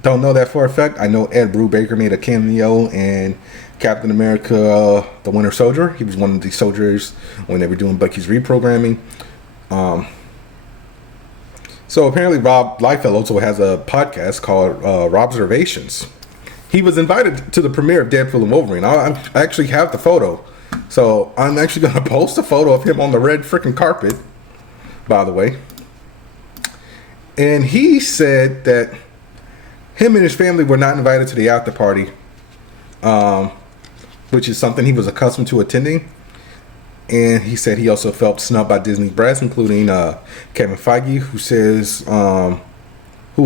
Don't know that for a fact. I know Ed Brubaker made a cameo in Captain America, The Winter Soldier. He was one of the soldiers when they were doing Bucky's reprogramming. So apparently Rob Liefeld also has a podcast called Robservations. He was invited to the premiere of Deadpool and Wolverine. I actually have the photo. So I'm actually going to post a photo of him on the red freaking carpet, by the way. And he said that him and his family were not invited to the after party, which is something he was accustomed to attending. And he said he also felt snubbed by Disney brass, including Kevin Feige, who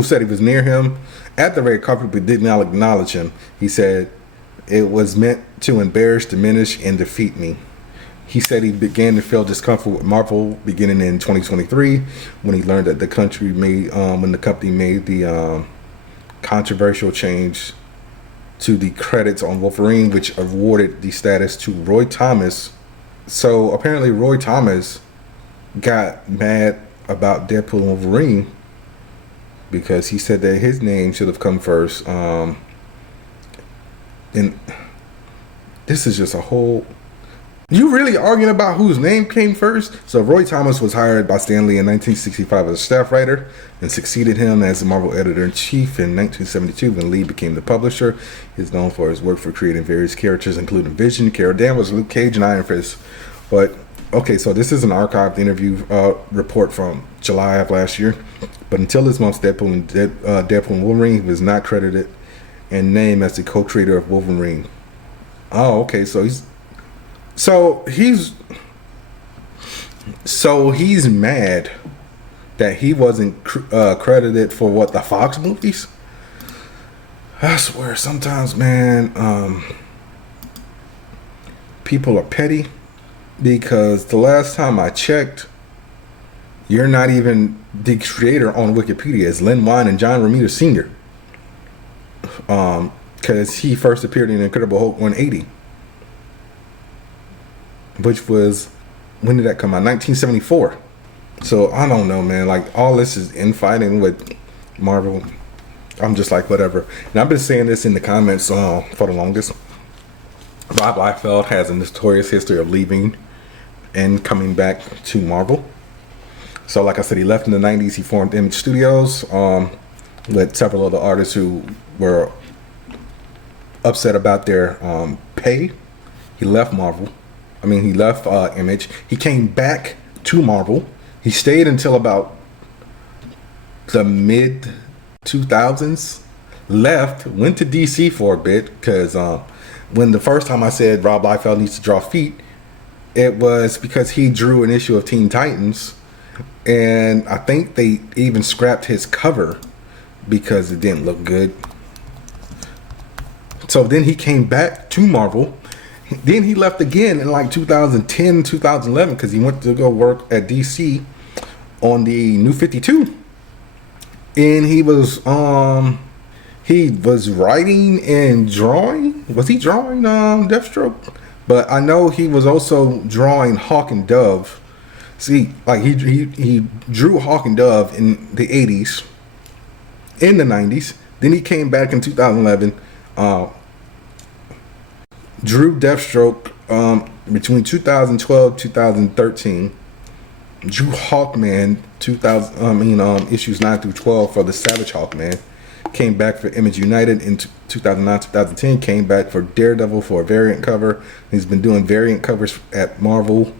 said he was near him at the red carpet but did not acknowledge him. He said it was meant to embarrass, diminish, and defeat me. He said he began to feel discomfort with Marvel beginning in 2023 when he learned that the company made the controversial change to the credits on Wolverine, which awarded the status to Roy Thomas. So apparently Roy Thomas got mad about Deadpool and Wolverine because he said that his name should have come first. And this is just a whole... You really arguing about whose name came first? So Roy Thomas was hired by Stan Lee in 1965 as a staff writer and succeeded him as the Marvel editor-in-chief in 1972 when Lee became the publisher. He's known for his work for creating various characters, including Vision, Carol Danvers, Luke Cage, and Iron Fist. But, okay, so this is an archived interview report from July of last year. But until this month's Deadpool and Wolverine, he was not credited and named as the co-creator of Wolverine. Oh, okay, so he's mad that he wasn't credited for what, the Fox movies? I swear sometimes, man, people are petty, because the last time I checked, you're not even the creator on Wikipedia. It's Len Wein and John Romita Sr. Because he first appeared in Incredible Hulk 180. Which was, when did that come out? 1974. So I don't know, man. Like, all this is infighting with Marvel. I'm just like, whatever. And I've been saying this in the comments for the longest. Rob Liefeld has a notorious history of leaving and coming back to Marvel. So like I said, he left in the 90s. He formed Image Studios with several other artists who were upset about their pay. He left Marvel. He left Image. He came back to Marvel. He stayed until about the mid 2000s. Left, went to DC for a bit, because when the first time I said Rob Liefeld needs to draw feet, it was because he drew an issue of Teen Titans, and I think they even scrapped his cover because it didn't look good. So then he came back to Marvel. Then he left again in like 2010, 2011, because he went to go work at DC on the New 52. And he was writing and drawing. Was he drawing Deathstroke? But I know he was also drawing Hawk and Dove. See, like he drew Hawk and Dove in the 80s, in the 90s. Then he came back in 2011. Drew Deathstroke between 2012 2013. Drew Hawkman issues 9 through 12 for the Savage Hawkman. Came back for Image United in 2009 2010. Came back for Daredevil for a variant cover. He's been doing variant covers at Marvel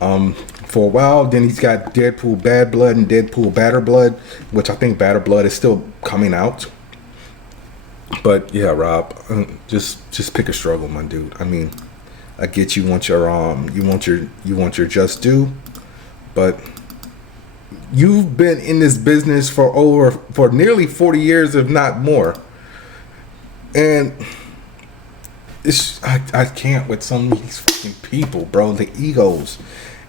for a while. Then he's got Deadpool Bad Blood and Deadpool Batter Blood, which I think Batter Blood is still coming out. But yeah, Rob, just pick a struggle, my dude. I get you want your just due, but you've been in this business for nearly 40 years, if not more. And I can't with some of these fucking people, bro. The egos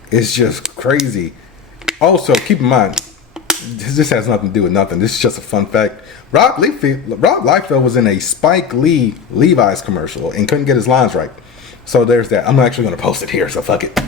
is just crazy. Also, keep in mind, this has nothing to do with nothing. This is just a fun fact. Rob Liefeld was in a Spike Lee Levi's commercial and couldn't get his lines right. So there's that. I'm actually going to post it here, so fuck it.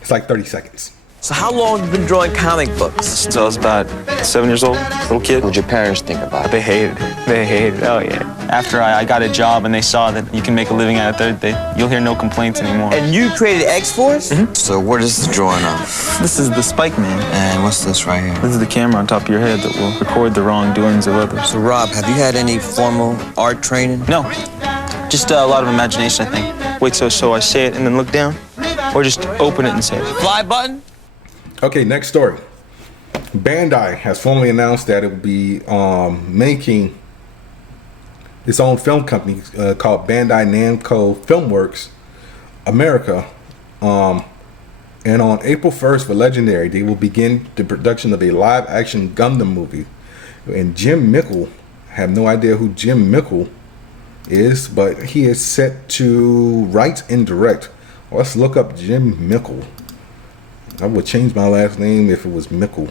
It's like 30 seconds. So how long have you been drawing comic books? Since I was about 7 years old, little kid. What'd your parents think about it? They hated it. They hated it, oh yeah. After I got a job and they saw that you can make a living out of it, you'll hear no complaints anymore. And you created X-Force? Mm-hmm. So what is the drawing of? This is the Spike Man. And what's this right here? This is the camera on top of your head that will record the wrongdoings of others. So Rob, have you had any formal art training? No, just a lot of imagination, I think. Wait, so I say it and then look down? Or just open it and say it? Fly button? Okay, next story. Bandai has formally announced that it will be making its own film company called Bandai Namco Filmworks America. And on April 1st for Legendary, they will begin the production of a live-action Gundam movie. And Jim Mickle, I have no idea who Jim Mickle is, but he is set to write and direct. Let's look up Jim Mickle. I would change my last name if it was Mickle.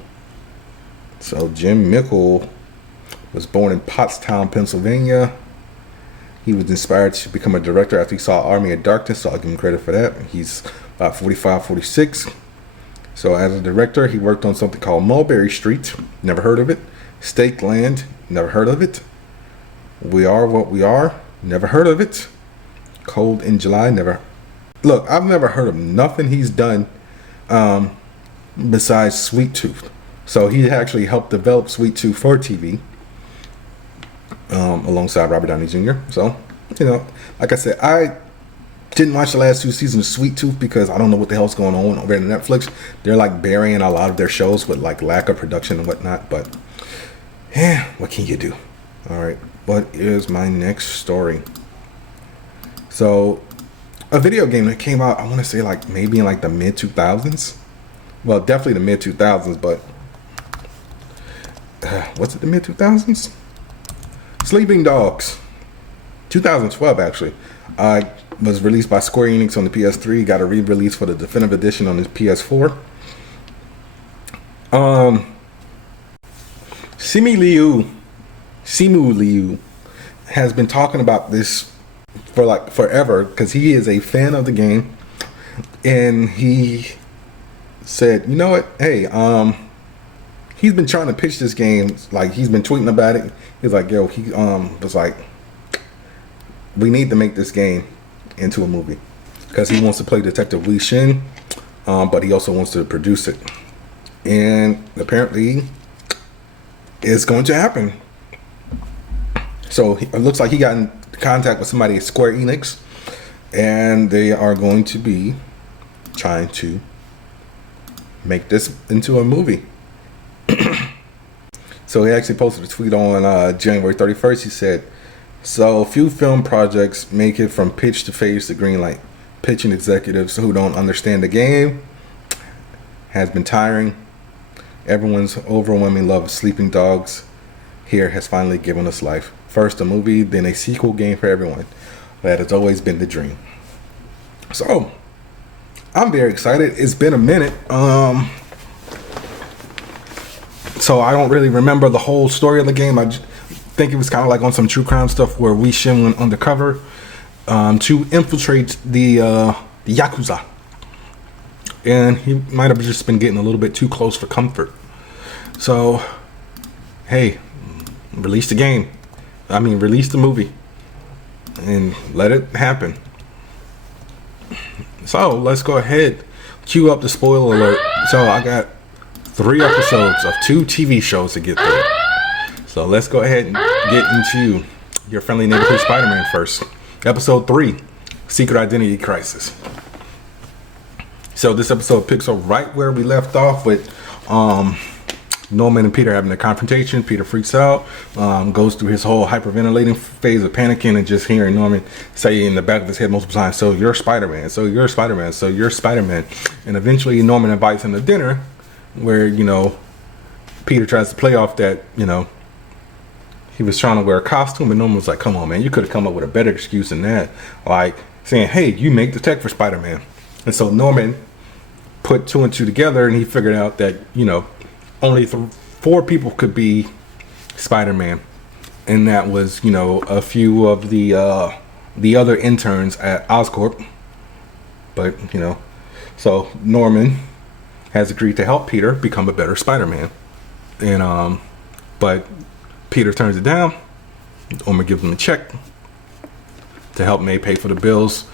So Jim Mickle was born in Pottstown, Pennsylvania. He was inspired to become a director after he saw Army of Darkness, so I'll give him credit for that. He's about 45, 46. So as a director, he worked on something called Mulberry Street. Never heard of it. Stake Land. Never heard of it. We Are What We Are. Never heard of it. Cold in July. Never look, I've never heard of nothing he's done besides Sweet Tooth. So he actually helped develop Sweet Tooth for TV alongside Robert Downey Jr. So, you know, like I said, I didn't watch the last 2 seasons of Sweet Tooth because I don't know what the hell's going on over at Netflix. They're like burying a lot of their shows with like lack of production and whatnot. But yeah, what can you do? All right, what is my next story? So a video game that came out, I want to say like maybe in like the mid 2000s. Well, definitely the mid 2000s, but what's it, the mid 2000s? Sleeping Dogs. 2012 actually. Was released by Square Enix on the PS3. Got a re-release for the definitive edition on the PS4. Simu Liu has been talking about this for like forever because he is a fan of the game, and he said, you know what, hey, he's been trying to pitch this game, like he's been tweeting about it. He's like, yo, he was like, we need to make this game into a movie because he wants to play Detective Wei Shin, but he also wants to produce it, and apparently it's going to happen. So it looks like he got in contact with somebody at Square Enix, and they are going to be trying to make this into a movie. So he actually posted a tweet on January 31st. He said, so few film projects make it from pitch to phase to green light. Pitching executives who don't understand the game has been tiring. Everyone's overwhelming love of Sleeping Dogs here has finally given us life. First a movie, then a sequel game for everyone. That has always been the dream. So I'm very excited. It's been a minute. So I don't really remember the whole story of the game. I think it was kind of like on some true crime stuff where Wei Shin went undercover to infiltrate the Yakuza. And he might have just been getting a little bit too close for comfort. So, hey, release the game. I mean, release the movie. And let it happen. So, let's go ahead. Cue up the spoiler alert. So, I got 3 episodes of 2 TV shows to get through. So, let's go ahead and get into your friendly neighborhood Spider-Man first. Episode 3, Secret Identity Crisis. So this episode picks up right where we left off with Norman and Peter having a confrontation. Peter freaks out, goes through his whole hyperventilating phase of panicking and just hearing Norman say in the back of his head multiple times, so you're Spider-Man, so you're Spider-Man, so you're Spider-Man. And eventually Norman invites him to dinner where, you know, Peter tries to play off that, you know, he was trying to wear a costume, and Norman was like, come on, man, you could have come up with a better excuse than that. Like saying, hey, you make the tech for Spider-Man. And so Norman put 2 and 2 together, and he figured out that, you know, only 4 people could be Spider-Man. And that was, you know, a few of the other interns at Oscorp. But, you know, so Norman has agreed to help Peter become a better Spider-Man. And, but Peter turns it down. Norman gives him a check to help May pay for the bills.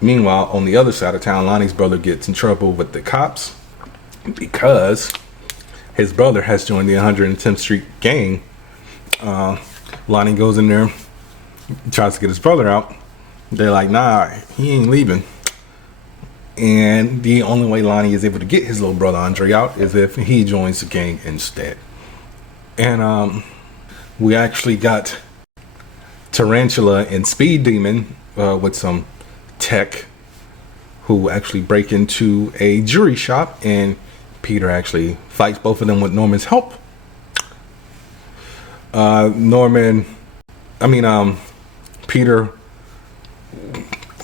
Meanwhile, on the other side of town, Lonnie's brother gets in trouble with the cops because his brother has joined the 110th Street gang. Lonnie goes in there, tries to get his brother out. They're like, nah, he ain't leaving. And the only way Lonnie is able to get his little brother Andre out is if he joins the gang instead. And we actually got Tarantula and Speed Demon with some tech who actually break into a jewelry shop, and Peter actually fights both of them with Norman's help. Peter,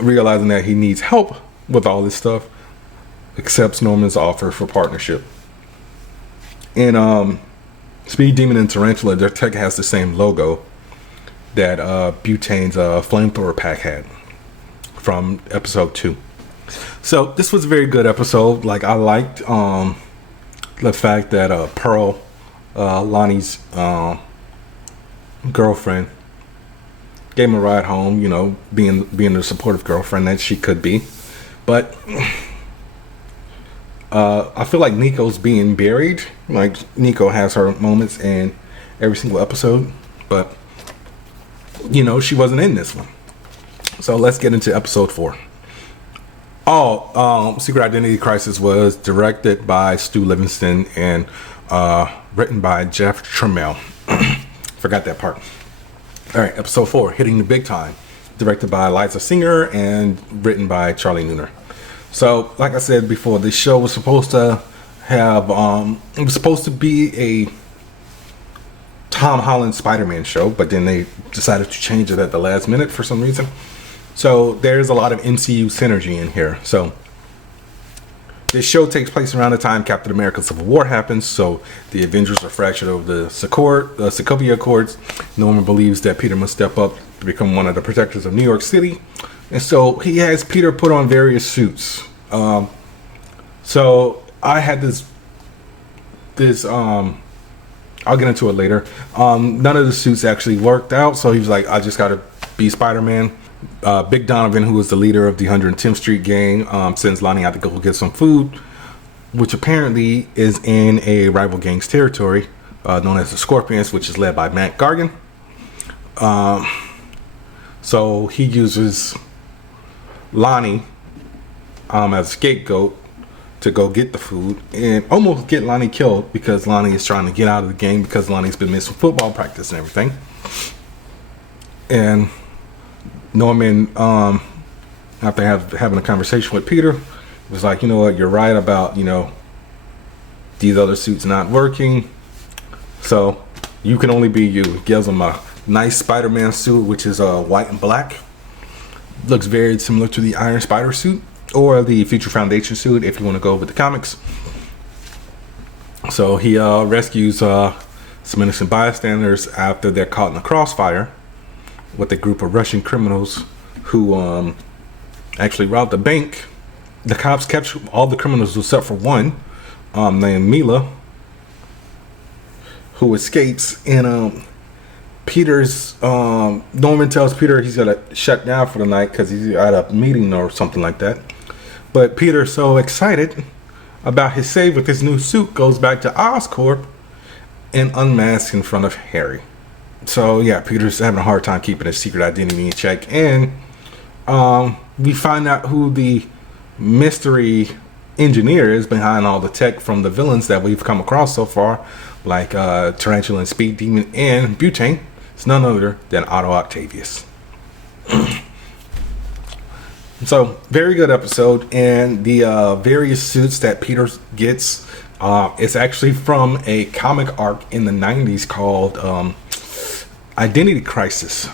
realizing that he needs help with all this stuff, accepts Norman's offer for partnership. And Speed Demon and Tarantula, their tech has the same logo that Butane's flamethrower pack had from episode 2. So this was a very good episode. Like, I liked the fact that Pearl, Lonnie's girlfriend, gave him a ride home, you know, being the supportive girlfriend that she could be. But I feel like Nico's being buried. Like, Nico has her moments in every single episode, but, you know, she wasn't in this one. So let's get into episode 4. Secret Identity Crisis was directed by Stu Livingston and written by Jeff Tramiel. Forgot that part. All right, episode 4, Hitting the Big Time, directed by Liza Singer and written by Charlie Nooner. So, like I said before, this show was supposed to have, it was supposed to be a Tom Holland Spider-Man show, but then they decided to change it at the last minute for some reason. So there's a lot of MCU synergy in here. So this show takes place around the time Captain America Civil War happens. So the Avengers are fractured over the Sokovia Accords. Norman believes that Peter must step up to become one of the protectors of New York City. And so he has Peter put on various suits. So I had this I'll get into it later. None of the suits actually worked out. So he was like, I just got to be Spider-Man. Big Donovan, who was the leader of the 110th Street gang, sends Lonnie out to go get some food, which apparently is in a rival gang's territory, known as the Scorpions, which is led by Matt Gargan. So he uses Lonnie as a scapegoat to go get the food and almost get Lonnie killed, because Lonnie is trying to get out of the game because Lonnie's been missing football practice and everything. And Norman, after having a conversation with Peter, was like, you know what, you're right about, you know, these other suits not working. So you can only be you. He gives him a nice Spider-Man suit, which is white and black. Looks very similar to the Iron Spider suit, or the Future Foundation suit, if you want to go with the comics. So he rescues some innocent bystanders after they're caught in a crossfire with a group of Russian criminals who actually robbed the bank. The cops captured all the criminals except for one, named Mila, who escapes. And Norman tells Peter he's gonna shut down for the night because he's at a meeting or something like that. But Peter's so excited about his save with his new suit, goes back to Oscorp and unmasks in front of Harry. So yeah, Peter's having a hard time keeping his secret identity in check, and we find out who the mystery engineer is behind all the tech from the villains that we've come across so far, like Tarantula and Speed Demon and Butane. It's none other than Otto Octavius. So very good episode, and the various suits that Peter gets, it's actually from a comic arc in the 90s called Identity Crisis.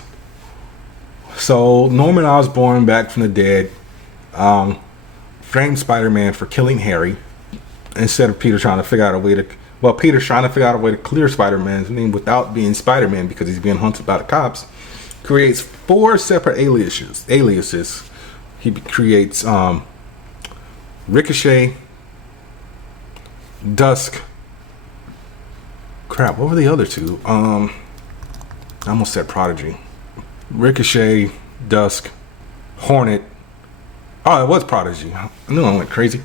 So Norman Osborn, back from the dead, framed Spider-Man for killing Harry, instead of Peter trying to figure out a way to, Peter's trying to figure out a way to clear Spider-Man's name without being Spider-Man because he's being hunted by the cops. Creates 4 separate aliases. He creates Ricochet, Dusk. Crap, what were the other two? I almost said Prodigy. Ricochet, Dusk, Hornet. Oh, it was Prodigy. I knew I went crazy.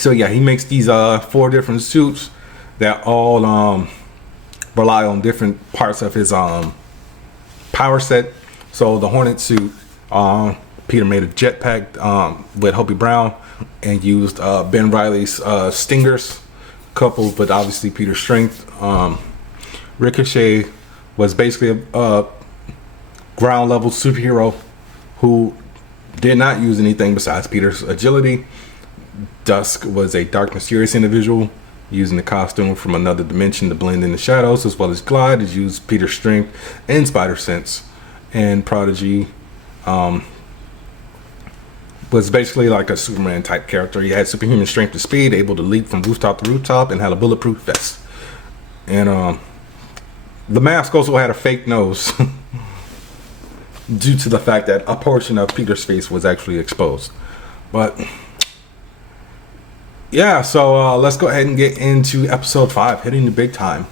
So yeah, he makes these 4 different suits that all rely on different parts of his power set. So the Hornet suit, Peter made a jetpack with Hobie Brown and used Ben Reilly's stingers, coupled with obviously Peter's strength. Ricochet was basically a ground level superhero who did not use anything besides Peter's agility. Dusk was a dark, mysterious individual using the costume from another dimension to blend in the shadows, as well as Glide to use Peter's strength and spider sense. And Prodigy was basically like a Superman type character. He had superhuman strength and speed, able to leap from rooftop to rooftop, and had a bulletproof vest. And the mask also had a fake nose due to the fact that a portion of Peter's face was actually exposed. But yeah, so let's go ahead and get into episode 5, Hitting the Big Time.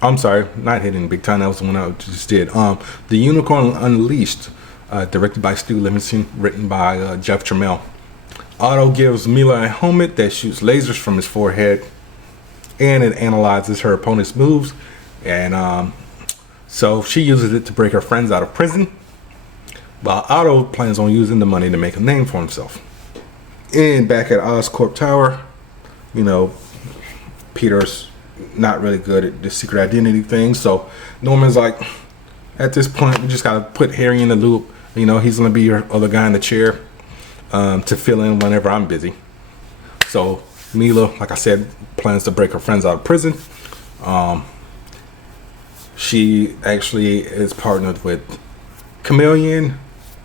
I'm sorry, not hitting big time. That was the one I just did. The Unicorn Unleashed, directed by Stu Livingston, written by Jeff Trammell. Otto gives Mila a helmet that shoots lasers from his forehead, and it analyzes her opponent's moves. And so she uses it to break her friends out of prison, while Otto plans on using the money to make a name for himself. And back at Oscorp Tower, you know, Peter's not really good at the secret identity thing, so Norman's like, at this point we just gotta put Harry in the loop. You know, he's gonna be your other guy in the chair to fill in whenever I'm busy. So Mila, like I said, plans to break her friends out of prison. She actually is partnered with Chameleon,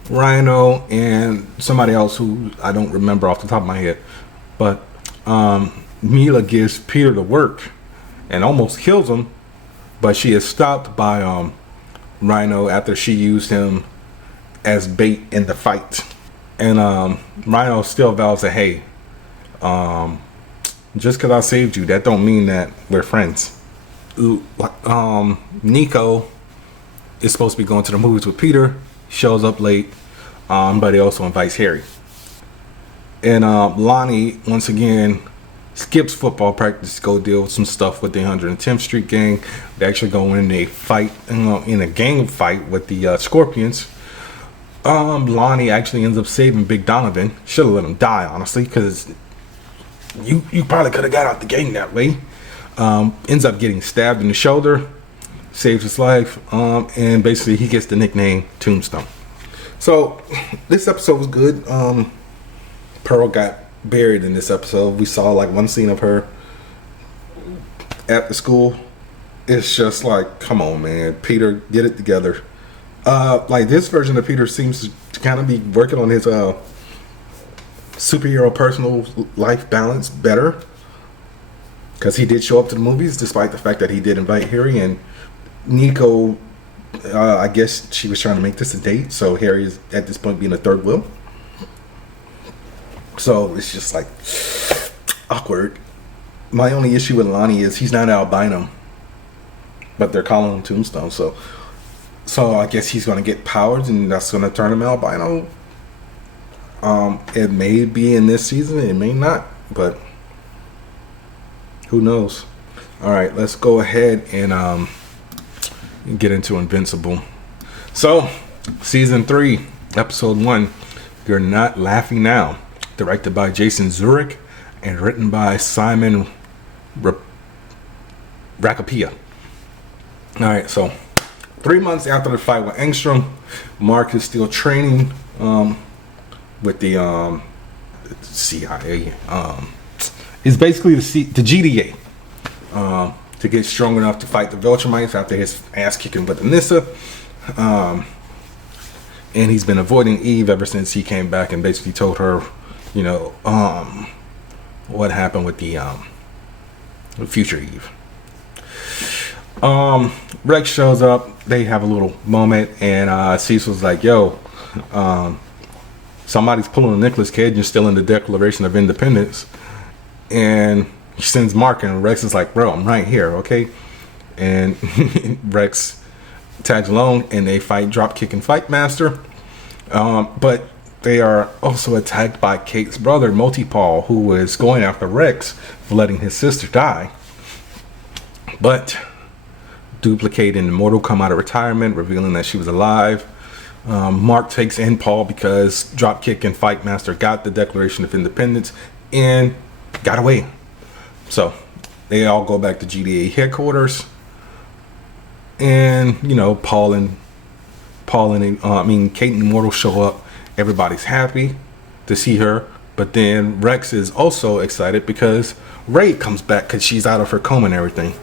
Rhino, and somebody else who I don't remember off the top of my head. But Mila gives Peter the work and almost kills him, but she is stopped by Rhino after she used him as bait in the fight. And Rhino still vows that, hey, just because I saved you, that don't mean that we're friends. Nico is supposed to be going to the movies with Peter, shows up late, but he also invites Harry. And Lonnie, once again, skips football practice to go deal with some stuff with the 110th Street gang. They actually go in a fight, in a gang fight with the Scorpions. Lonnie actually ends up saving Big Donovan. Should have let him die, honestly, because you probably could have got out the gang that way. Ends up getting stabbed in the shoulder, saves his life, and basically he gets the nickname Tombstone. So this episode was good. Pearl got buried in this episode. We saw like one scene of her at the school. It's just like, come on, man, Peter, get it together. Like this version of Peter seems to kind of be working on his superhero personal life balance better, because he did show up to the movies despite the fact that he did invite Harry. And Nico, I guess she was trying to make this a date, so Harry is at this point being a third wheel. So it's just like awkward. My only issue with Lonnie is he's not albino, but they're calling him Tombstone, so I guess he's going to get powers and that's going to turn him albino. It may be in this season, it may not, but who knows. Alright, let's go ahead and get into Invincible. So season 3 episode 1, You're Not Laughing Now, directed by Jason Zurich and written by Simon Rakapia. Alright, so 3 months after the fight with Engstrom, Mark is still training with the CIA. It's basically the GDA to get strong enough to fight the Viltrumites after his ass kicking with Anissa. And he's been avoiding Eve ever since he came back and basically told her, you know, what happened with the future Eve. Rex shows up. They have a little moment, and Cecil's like, yo, somebody's pulling a Nicolas Cage and still in the Declaration of Independence. And he sends Mark, and Rex is like, bro, I'm right here, okay? And Rex tags along, and they fight Dropkick and Fight Master. But they are also attacked by Kate's brother, Multipaul, who is going after Rex for letting his sister die. But Duplicate and Immortal come out of retirement, revealing that she was alive. Mark takes in Paul because Dropkick and Fight Master got the Declaration of Independence and got away. So they all go back to GDA headquarters, and you know, Kate and Immortal show up. Everybody's happy to see her, but then Rex is also excited because Ray comes back because she's out of her coma and everything.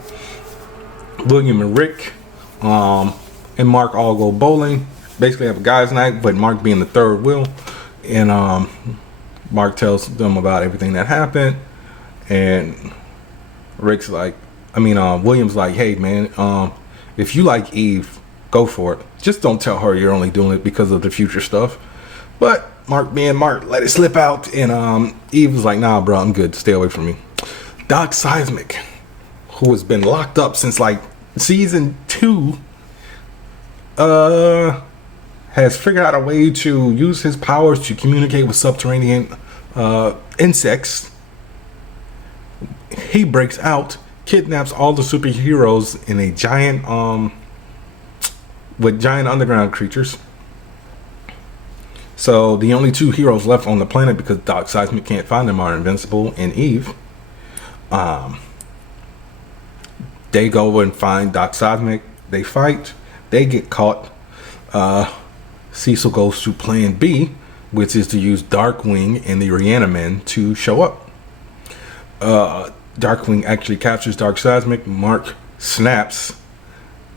William and Rick and Mark all go bowling. Basically have a guys' night, but Mark being the third wheel. And Mark tells them about everything that happened. And Rick's like, William's like, hey man, if you like Eve, go for it. Just don't tell her you're only doing it because of the future stuff. But Mark being Mark, let it slip out. And Eve was like, nah bro, I'm good, stay away from me. Doc Seismic, who has been locked up since like season 2 has figured out a way to use his powers to communicate with subterranean insects. He breaks out, kidnaps all the superheroes in a giant with giant underground creatures. So the only 2 heroes left on the planet, because Doc Seismic can't find them, are Invincible and Eve. They go and find Doc Seismic. They fight. They get caught. Cecil goes to plan B, which is to use Darkwing and the Reanimen to show up. Darkwing actually captures Doc Seismic. Mark snaps,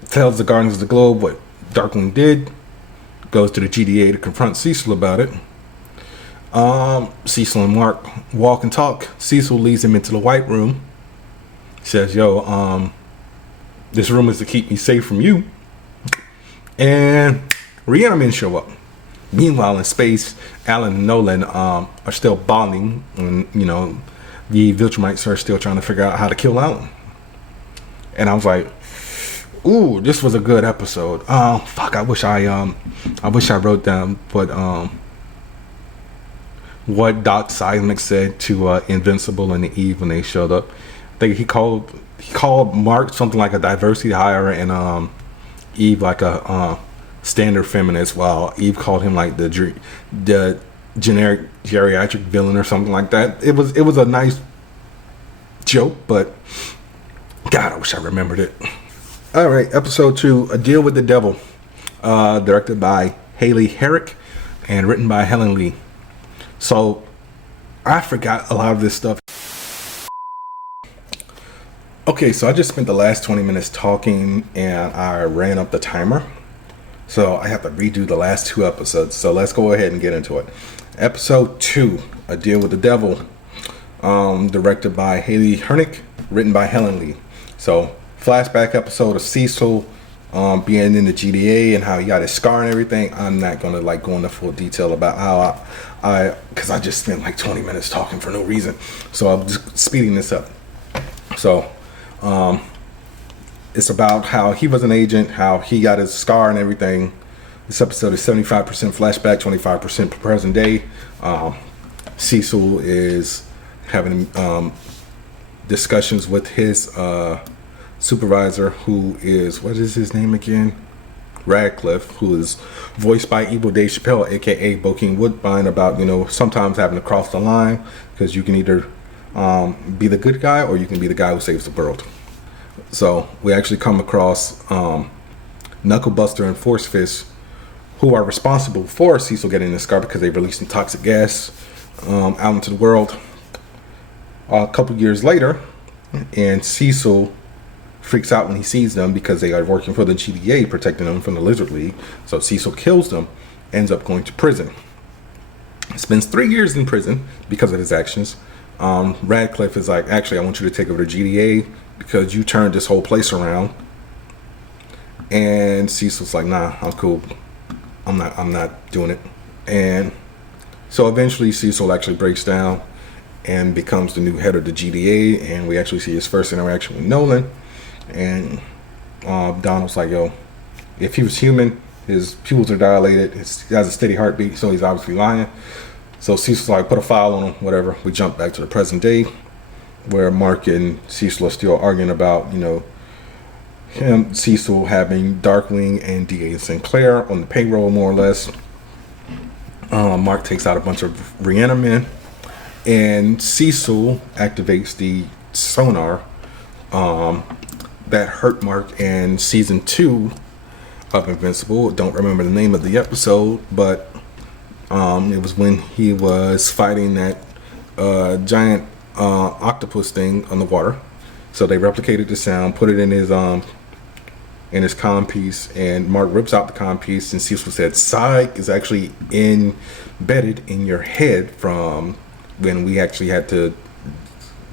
tells the Guardians of the Globe what Darkwing did, goes to the GDA to confront Cecil about it. Cecil and Mark walk and talk. Cecil leads him into the White Room. Says, yo, this room is to keep me safe from you. And Reanimen show up. Meanwhile, in space, Alan and Nolan are still bonding. And, you know, the Viltrumites are still trying to figure out how to kill Alan. And I was like, ooh, this was a good episode. Fuck, I wish I wrote down what Doc Seismic said to Invincible and Eve when they showed up. I think he called Mark something like a diversity hire, and Eve like a standard feminist, while Eve called him like the generic geriatric villain or something like that. It was a nice joke, but God, I wish I remembered it. All right, episode 2, A Deal with the Devil, directed by Haley Herrick and written by Helen Lee. So I forgot a lot of this stuff. Okay, so I just spent the last 20 minutes talking and I ran up the timer. So I have to redo the last 2 episodes. So let's go ahead and get into it. Episode 2, A Deal with the Devil, directed by Haley Herrick, written by Helen Lee. So flashback episode of Cecil being in the GDA and how he got his scar and everything. I'm not going to go into full detail about how because I just spent like 20 minutes talking for no reason. So I'm just speeding this up. So it's about how he was an agent, how he got his scar and everything. This episode is 75% flashback, 25% present day. Cecil is having discussions with his supervisor, who is, what is his name again? Radcliffe, who is voiced by Evil Dave Chappelle, aka Bokeem Woodbine, about, you know, sometimes having to cross the line, because you can either be the good guy or you can be the guy who saves the world. So we actually come across Knucklebuster and Force Fist, who are responsible for Cecil getting the scar because they released some toxic gas out into the world. A couple years later, and Cecil freaks out when he sees them because they are working for the GDA, protecting them from the Lizard League. So Cecil kills them, ends up going to prison. Spends 3 years in prison because of his actions. Radcliffe is like, actually, I want you to take over the GDA because you turned this whole place around. And Cecil's like, nah, I'm cool. I'm not doing it. And so eventually Cecil actually breaks down and becomes the new head of the GDA, and we actually see his first interaction with Nolan. And Donald's like, yo, if he was human, his pupils are dilated, he has a steady heartbeat, so he's obviously lying. So Cecil's like, put a file on him, whatever. We jump back to the present day, where Mark and Cecil are still arguing about, you know, Cecil having Darkwing and D.A. Sinclair on the payroll, more or less. Mark takes out a bunch of Reanimen, and Cecil activates the sonar that hurt Mark in season 2 of Invincible. Don't remember the name of the episode, but it was when he was fighting that giant octopus thing on the water. So they replicated the sound, put it in his comm piece, and Mark rips out the comm piece, and Cecil said, "Psych is actually embedded in your head from when we actually had to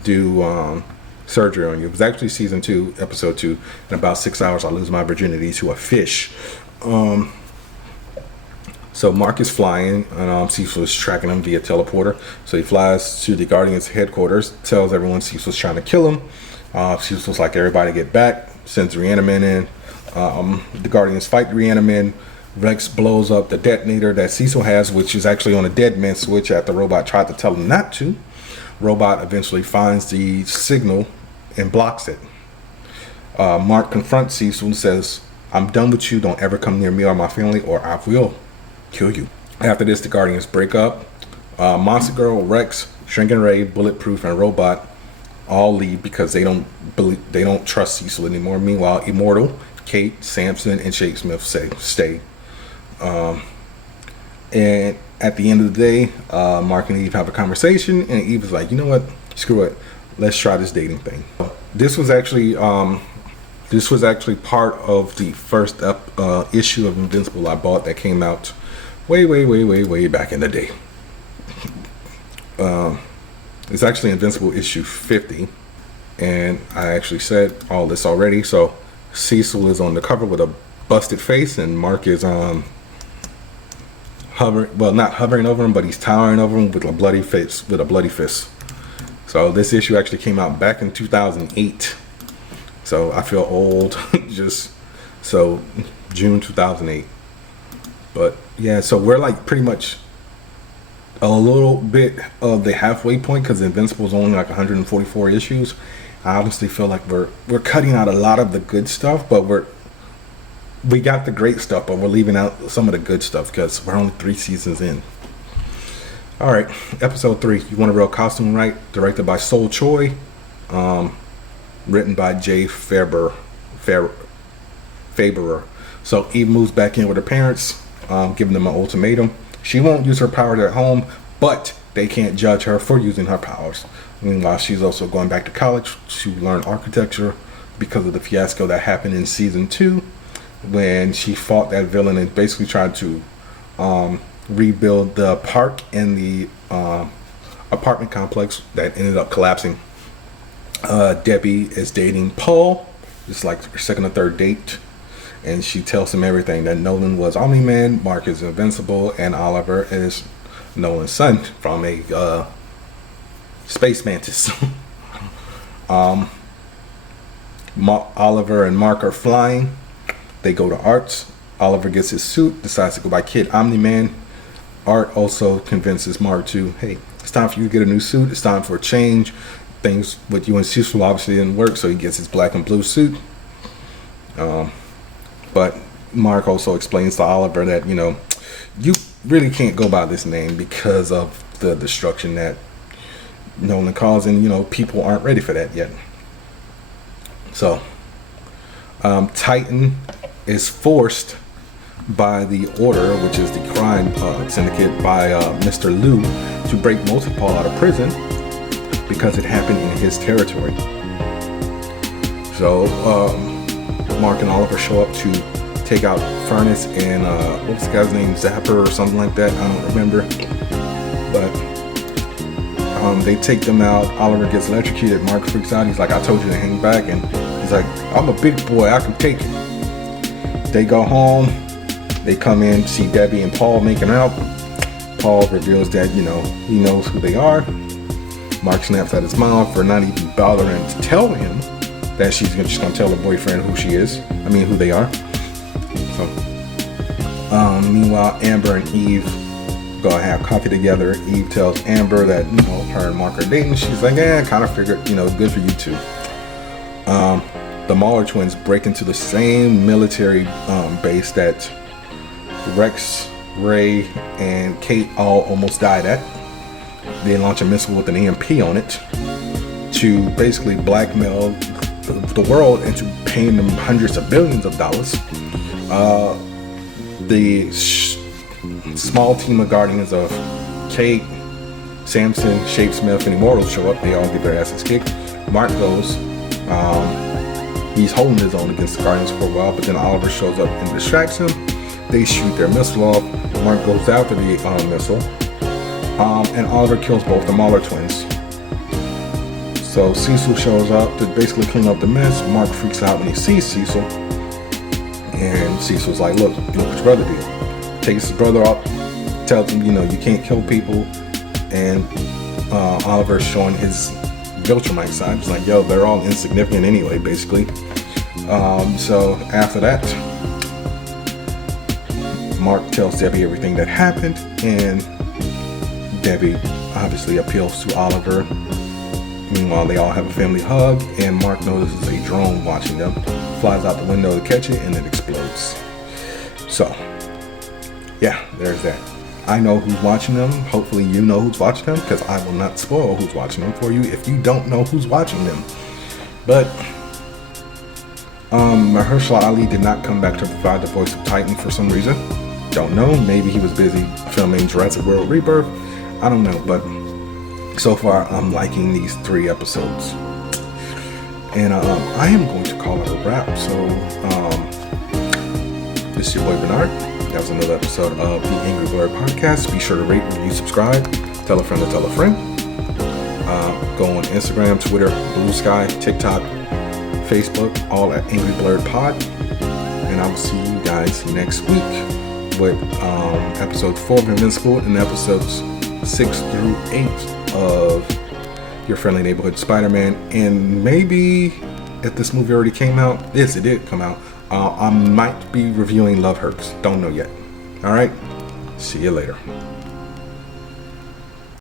do surgery on you." It was actually season 2, episode 2. In about 6 hours, I lose my virginity to a fish. So Mark is flying, and Cecil is tracking him via teleporter. So he flies to the Guardians headquarters, tells everyone Cecil's trying to kill him. Cecil's like, everybody get back. sends Reaniman in. The Guardians fight the Reaniman. Rex blows up the detonator that Cecil has, which is actually on a dead man switch after Robot tried to tell him not to. Robot eventually finds the signal and blocks it. Mark confronts Cecil and says, "I'm done with you. Don't ever come near me or my family or I will kill you." After this, the Guardians break up. Monster Girl, Rex, Shrinking Ray, Bulletproof, and Robot all leave because they don't trust Cecil anymore. Meanwhile, Immortal, Kate, Samson, and Shapesmith stay. And at the end of the day, Mark and Eve have a conversation, and Eve is like, "You know what? Screw it. Let's try this dating thing." This was actually part of the first issue of Invincible I bought that came out way back in the day. It's actually Invincible issue 50, and I actually said all this already. So Cecil is on the cover with a busted face, and Mark is not hovering over him, but he's towering over him with a bloody face, with a bloody fist. So this issue actually came out back in 2008. So I feel old. June 2008. But yeah, so we're like pretty much a little bit of the halfway point because Invincible is only like 144 issues. I honestly feel like we're cutting out a lot of the good stuff, but we got the great stuff, but we're leaving out some of the good stuff because we're only 3 seasons in. All right, episode 3. You Want a Real Costume Right? Directed by Sol Choi, written by Jay Faberer. So Eve moves back in with her parents, giving them an ultimatum. She won't use her powers at home, but they can't judge her for using her powers. Meanwhile, she's also going back to college to learn architecture because of the fiasco that happened in season 2 when she fought that villain and basically tried to rebuild the park in the apartment complex that ended up collapsing. Debbie is dating Paul. It's like her second or third date. And she tells him everything, that Nolan was Omni-Man, Mark is Invincible, and Oliver is Nolan's son from a space mantis. Oliver and Mark are flying. They go to Art's. Oliver gets his suit, decides to go by Kid Omni-Man. Art also convinces Mark to, hey, it's time for you to get a new suit. It's time for a change. Things with you and Cecil obviously didn't work, so he gets his black and blue suit. But Mark also explains to Oliver that, you really can't go by this name because of the destruction that Nolan caused, and, people aren't ready for that yet. So, Titan is forced by the Order, which is the crime syndicate, by Mr. Liu, to break Multipole out of prison because it happened in his territory. So, Mark and Oliver show up to take out Furnace and what's the guy's name, Zapper or something like that, I don't remember, but they take them out. Oliver gets electrocuted. Mark freaks out. He's like, I told you to hang back, and he's like, I'm a big boy, I can take it. They go home. They come in, see Debbie and Paul making out. Paul reveals that he knows who they are. Mark snaps at his mom for not even bothering to tell him that she's just gonna tell her boyfriend who they are. So, meanwhile, Amber and Eve go have coffee together. Eve tells Amber that her and Mark are dating. She's like, kind of figured, good for you two. The Mauler twins break into the same military base that Rex, Ray, and Kate all almost died at. They launch a missile with an EMP on it to basically blackmail the world into paying them hundreds of billions of dollars. The small team of Guardians of Kate, Samson, Shapesmith, and Immortal show up. They all get their asses kicked. Mark goes. He's holding his own against the Guardians for a while, but then Oliver shows up and distracts him. They shoot their missile off. Mark goes after the missile. And Oliver kills both the Mauler twins. So Cecil shows up to basically clean up the mess. Mark freaks out when he sees Cecil. And Cecil's like, look what your brother did. Takes his brother up, tells him, you can't kill people. And Oliver's showing his Viltrumite side. He's like, yo, they're all insignificant anyway, basically. So after that, Mark tells Debbie everything that happened, and Debbie obviously appeals to Oliver. Meanwhile, they all have a family hug, and Mark notices a drone watching them, flies out the window to catch it, and it explodes. So, yeah, there's that. I know who's watching them. Hopefully you know who's watching them, because I will not spoil who's watching them for you if you don't know who's watching them. But Mahershala Ali did not come back to provide the voice of Titan for some reason. Don't know. Maybe he was busy filming Jurassic World Rebirth. I don't know. But so far, I'm liking these 3 episodes. And I am going to call it a wrap. So this is your boy Bernard. That was another episode of the Angry Blerd podcast. Be sure to rate, review, subscribe. Tell a friend to tell a friend. Go on Instagram, Twitter, Blue Sky, TikTok, Facebook, all at Angry Blerd Pod. And I will see you guys next week with episode 4 of Invincible and episodes 6 through 8 of Your Friendly Neighborhood Spider-Man. And maybe if this movie already came out, yes, it did come out, I might be reviewing Love Hurts. Don't know yet. All right. See you later.